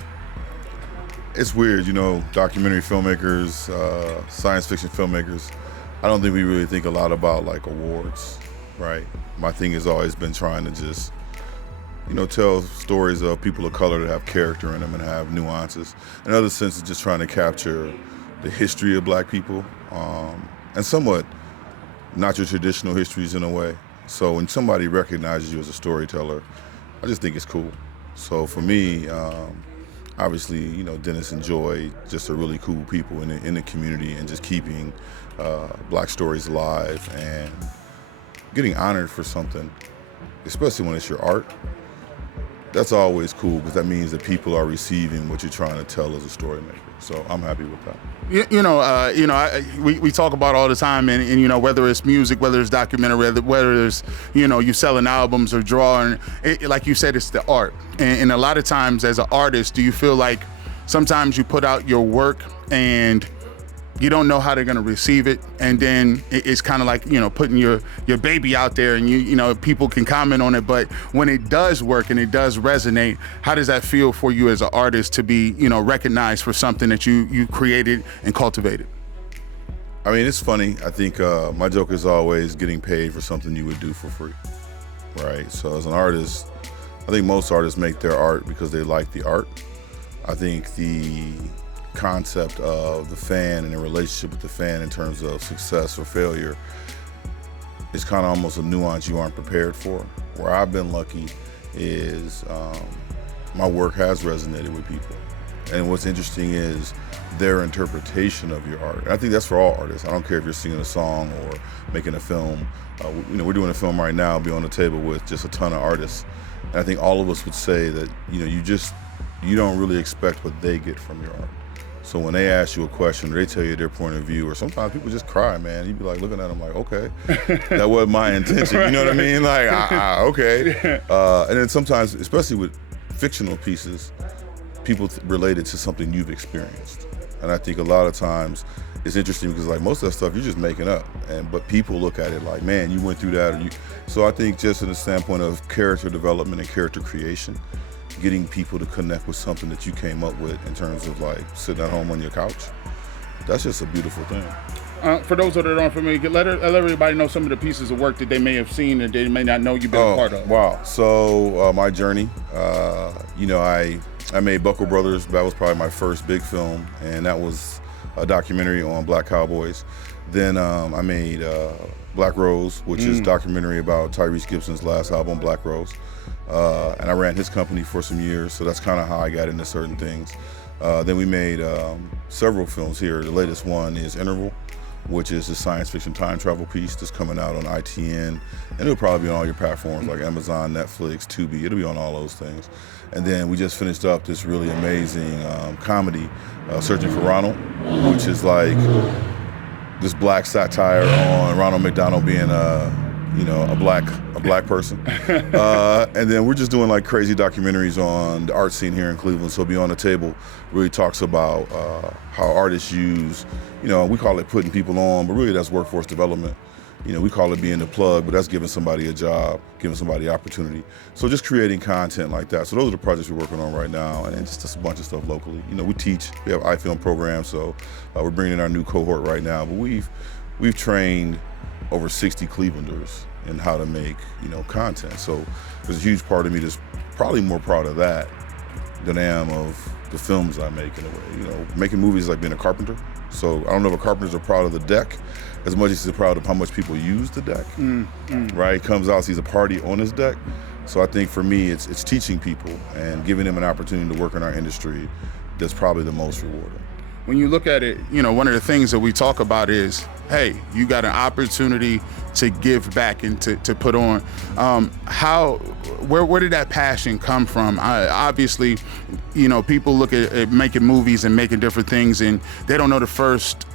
It's weird, you know, documentary filmmakers, science fiction filmmakers, I don't think we really think a lot about like awards, right? My thing has always been trying to just, you know, tell stories of people of color that have character in them and have nuances. In other sense, it's just trying to capture the history of black people and somewhat not your traditional histories in a way. So when somebody recognizes you as a storyteller, I just think it's cool. So for me, obviously, you know, Dennis and Joy just are really cool people in the community and just keeping black stories alive and getting honored for something, especially when it's your art. That's always cool because that means that people are receiving what you're trying to tell as a story maker. So I'm happy with that. We talk about all the time, and you know, whether it's music, whether it's documentary, whether it's, you know, you selling albums or drawing, like you said, it's the art. And a lot of times as an artist, do you feel like sometimes you put out your work and you don't know how they're gonna receive it, and then it's kind of like, you know, putting your baby out there, and you know, people can comment on it, but when it does work and it does resonate, how does that feel for you as an artist to be, you know, recognized for something that you created and cultivated? I mean, it's funny. I think my joke is always getting paid for something you would do for free, right? So as an artist, I think most artists make their art because they like the art. I think the concept of the fan and the relationship with the fan in terms of success or failure is kind of almost a nuance you aren't prepared for. Where I've been lucky is my work has resonated with people. And what's interesting is their interpretation of your art. And I think that's for all artists. I don't care if you're singing a song or making a film. You know, we're doing a film right now, be on the table with just a ton of artists. And I think all of us would say that, you know, you don't really expect what they get from your art. So when they ask you a question, or they tell you their point of view, or sometimes people just cry, man. You'd be like looking at them like, okay, that wasn't my intention. You know what I mean? Like, okay. And then sometimes, especially with fictional pieces, people relate it to something you've experienced. And I think a lot of times it's interesting because like most of that stuff you're just making up, but people look at it like, man, you went through that. So I think just in the standpoint of character development and character creation, getting people to connect with something that you came up with in terms of like sitting at home on your couch, that's just a beautiful thing. For those that aren't familiar, let everybody know some of the pieces of work that they may have seen and they may not know you've been a part of. Wow. So my journey, you know, I made Buckle Brothers. That was probably my first big film, and that was a documentary on black cowboys. Then I made Black Rose, which is a documentary about Tyrese Gibson's last album, Black Rose. And I ran his company for some years, so that's kind of how I got into certain things. Then we made several films here. The latest one is Interval, which is a science fiction time travel piece that's coming out on ITN, and it'll probably be on all your platforms like Amazon, Netflix, Tubi. It'll be on all those things. And then we just finished up this really amazing comedy, Searching for Ronald, which is like this black satire on Ronald McDonald being a black person. And then we're just doing like crazy documentaries on the art scene here in Cleveland. So Beyond the Table really talks about how artists use, we call it putting people on, but really that's workforce development. We call it being the plug, but that's giving somebody a job, giving somebody opportunity. So just creating content like that. So those are the projects we're working on right now, and just a bunch of stuff locally. We teach, we have iFilm programs, so we're bringing in our new cohort right now. But we've trained over 60 Clevelanders in how to make, content. So there's a huge part of me that's probably more proud of that than I am of the films I make in a way. Making movies is like being a carpenter. So I don't know if carpenters are proud of the deck as much as he's proud of how much people use the deck, right? Comes out, sees a party on his deck. So I think for me, it's teaching people and giving them an opportunity to work in our industry that's probably the most rewarding. When you look at it, one of the things that we talk about is, hey, you got an opportunity to give back and to put on. Where did that passion come from? Obviously, people look at making movies and making different things, and they don't know the first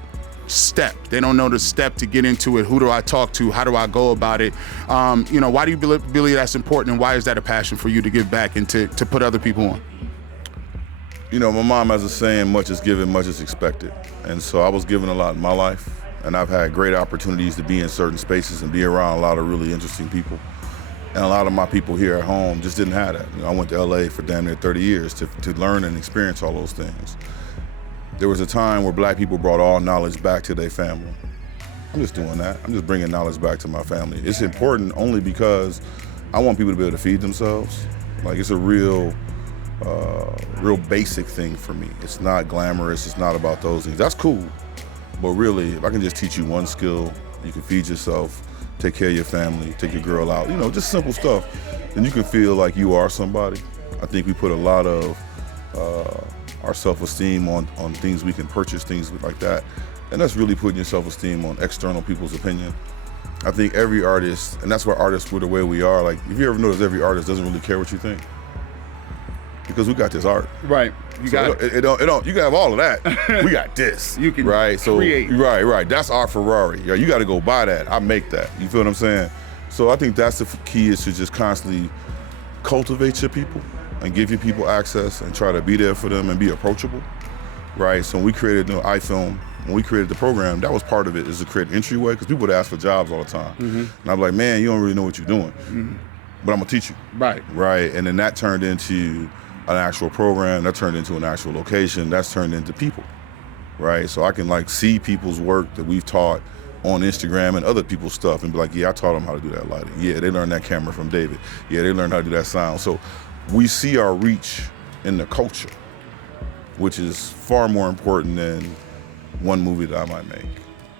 step. They don't know the step to get into it. Who do I talk to? How do I go about it? Why do you believe that's important, and why is that a passion for you to give back and to put other people on? My mom has a saying, much is given, much is expected. And so I was given a lot in my life, and I've had great opportunities to be in certain spaces and be around a lot of really interesting people. And a lot of my people here at home just didn't have that. I went to LA for damn near 30 years to learn and experience all those things. There was a time where black people brought all knowledge back to their family. I'm just doing that. I'm just bringing knowledge back to my family. It's important only because I want people to be able to feed themselves. Like, it's a real basic thing for me. It's not glamorous, it's not about those things. That's cool, but really, if I can just teach you one skill, you can feed yourself, take care of your family, take your girl out, just simple stuff, then you can feel like you are somebody. I think we put a lot of our self-esteem on things we can purchase, things like that, and that's really putting your self-esteem on external people's opinion. I think every artist, and that's why artists were the way we are, like, if you ever notice, every artist doesn't really care what you think. Because we got this art. Right. You got it. You can have all of that. We got this. You can create. Right. That's our Ferrari. You got to go buy that. I make that. You feel what I'm saying? So I think that's the key, is to just constantly cultivate your people and give your people access and try to be there for them and be approachable. Right. So when we created iFilm, when we created the program, that was part of it, is to create an entryway, because people would ask for jobs all the time. And I'm like, man, you don't really know what you're doing. But I'm gonna teach you. Right. And then that turned into an actual program, that turned into an actual location, that's turned into people, right? So I can see people's work that we've taught on Instagram and other people's stuff and be like, yeah, I taught them how to do that lighting. Yeah, they learned that camera from David. Yeah, they learned how to do that sound. So we see our reach in the culture, which is far more important than one movie that I might make.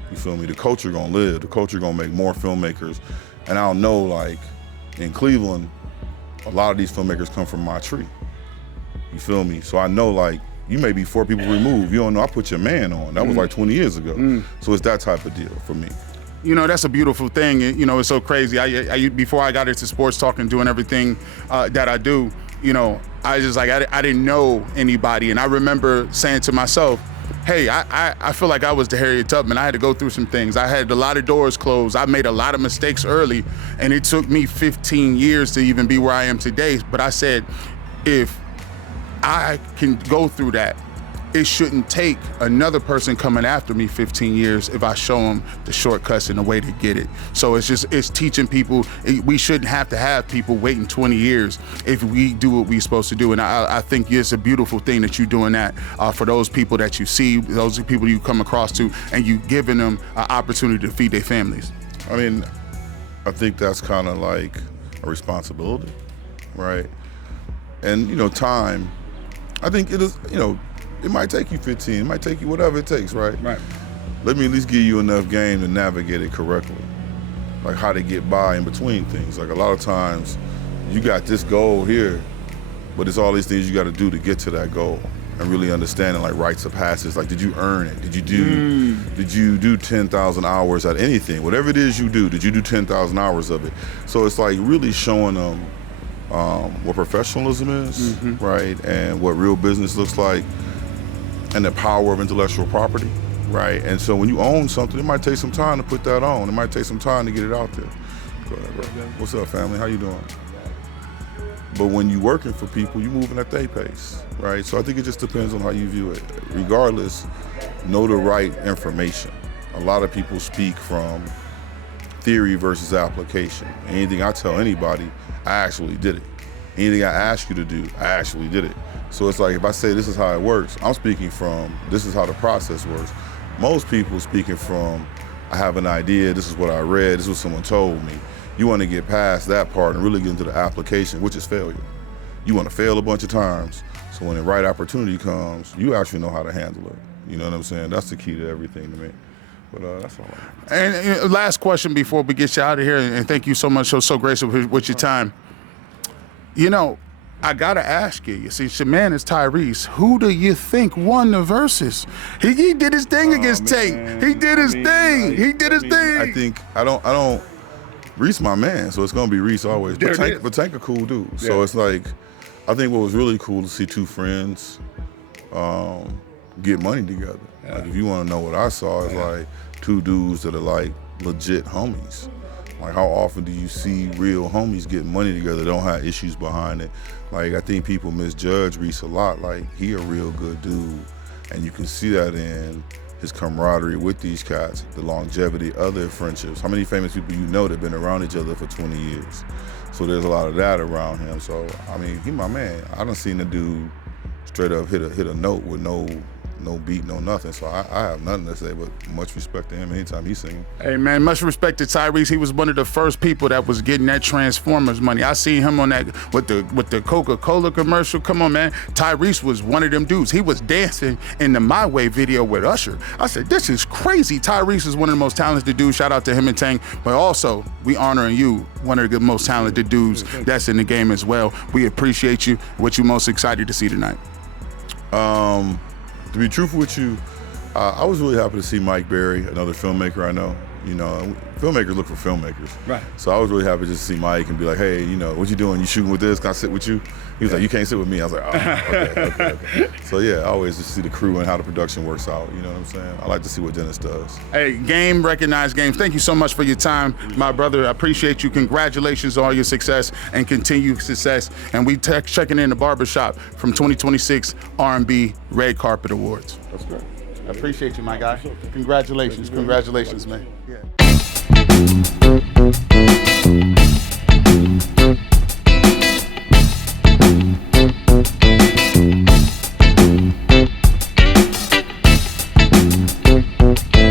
You feel me? The culture gonna live, the culture gonna make more filmmakers. And I'll know, in Cleveland, a lot of these filmmakers come from my tree. You feel me? So I know, you may be 4 people removed. You don't know, I put your man on. That was 20 years ago. So it's that type of deal for me. That's a beautiful thing. It's so crazy. I before I got into sports talk and doing everything that I do, I just I didn't know anybody. And I remember saying to myself, hey, I feel like I was the Harriet Tubman. I had to go through some things. I had a lot of doors closed. I made a lot of mistakes early, and it took me 15 years to even be where I am today. But I said, if I can go through that, it shouldn't take another person coming after me 15 years if I show them the shortcuts and the way to get it. So it's teaching people. We shouldn't have to have people waiting 20 years if we do what we're supposed to do. And I think it's a beautiful thing that you're doing that for those people that you see, those people you come across to, and you giving them an opportunity to feed their families. I mean, I think that's kind of like a responsibility, right? And, time, I think it is, it might take you 15, it might take you whatever it takes, right? Right. Let me at least give you enough game to navigate it correctly. Like how to get by in between things. Like a lot of times, you got this goal here, but it's all these things you got to do to get to that goal. And really understanding rites of passage. Like, did you earn it? Did you do 10,000 hours at anything? Whatever it is you do, did you do 10,000 hours of it? So it's really showing them what professionalism is, right? And what real business looks like, and the power of intellectual property. right? And so when you own something, it might take some time to put that on. It might take some time to get it out there. Go ahead, bro. What's up, family? How you doing? But when you're working for people, you're moving at their pace, right? So I think it just depends on how you view it. Regardless, know the right information. A lot of people speak from theory versus application. Anything I tell anybody, I actually did it. Anything I ask you to do, I actually did it. So it's like if I say this is how it works, I'm speaking from this is how the process works. Most people speaking from I have an idea, this is what I read, this is what someone told me. You want to get past that part and really get into the application, which is failure. You want to fail a bunch of times, so when the right opportunity comes, you actually know how to handle it. You know what I'm saying? That's the key to everything to me. But that's all. And last question before we get you out of here, and thank you so much, so gracious with your time. You know, I gotta ask you. You see, your man is Tyrese. Who do you think won the versus? He did his thing against Tate. He did his thing. He did his thing. I don't. Reese my man, so it's gonna be Reese always. But Tank a cool dude. Yeah. So it's like, I think what was really cool to see two friends get money together. Yeah. Like if you want to know what I saw, it's like two dudes that are like legit homies. Like how often do you see real homies get money together that don't have issues behind it? Like I think people misjudge Reese a lot. Like he a real good dude, and you can see that in his camaraderie with these cats, the longevity of their friendships. How many famous people you know that have been around each other for 20 years? So there's a lot of that around him. So, I mean, he my man. I done seen the dude straight up hit a note with no beat, no nothing. So I have nothing to say but much respect to him anytime he's singing. Hey man, much respect to Tyrese. He was one of the first people that was getting that Transformers money. I seen him on that with the Coca-Cola commercial. Come on, man. Tyrese was one of them dudes. He was dancing in the My Way video with Usher. I said, this is crazy. Tyrese is one of the most talented dudes. Shout out to him and Tank. But also, we honoring you, one of the most talented dudes that's in the game as well. We appreciate you. What you most excited to see tonight? To be truthful with you, I was really happy to see Mike Berry, another filmmaker I know. You know, filmmakers look for filmmakers. Right. So I was really happy just to see Mike and be like, hey, you know, what you doing? You shooting with this? Can I sit with you? He was like, you can't sit with me. I was like, oh, okay. So yeah, I always just see the crew and how the production works out. You know what I'm saying? I like to see what Dennis does. Hey, Game, recognized Games. Thank you so much for your time, my brother. I appreciate you. Congratulations on all your success and continued success. And we checking in the barbershop from 2026 R&B Red Carpet Awards. That's great. I appreciate you, my guy. Congratulations. Congratulations, man. Yeah.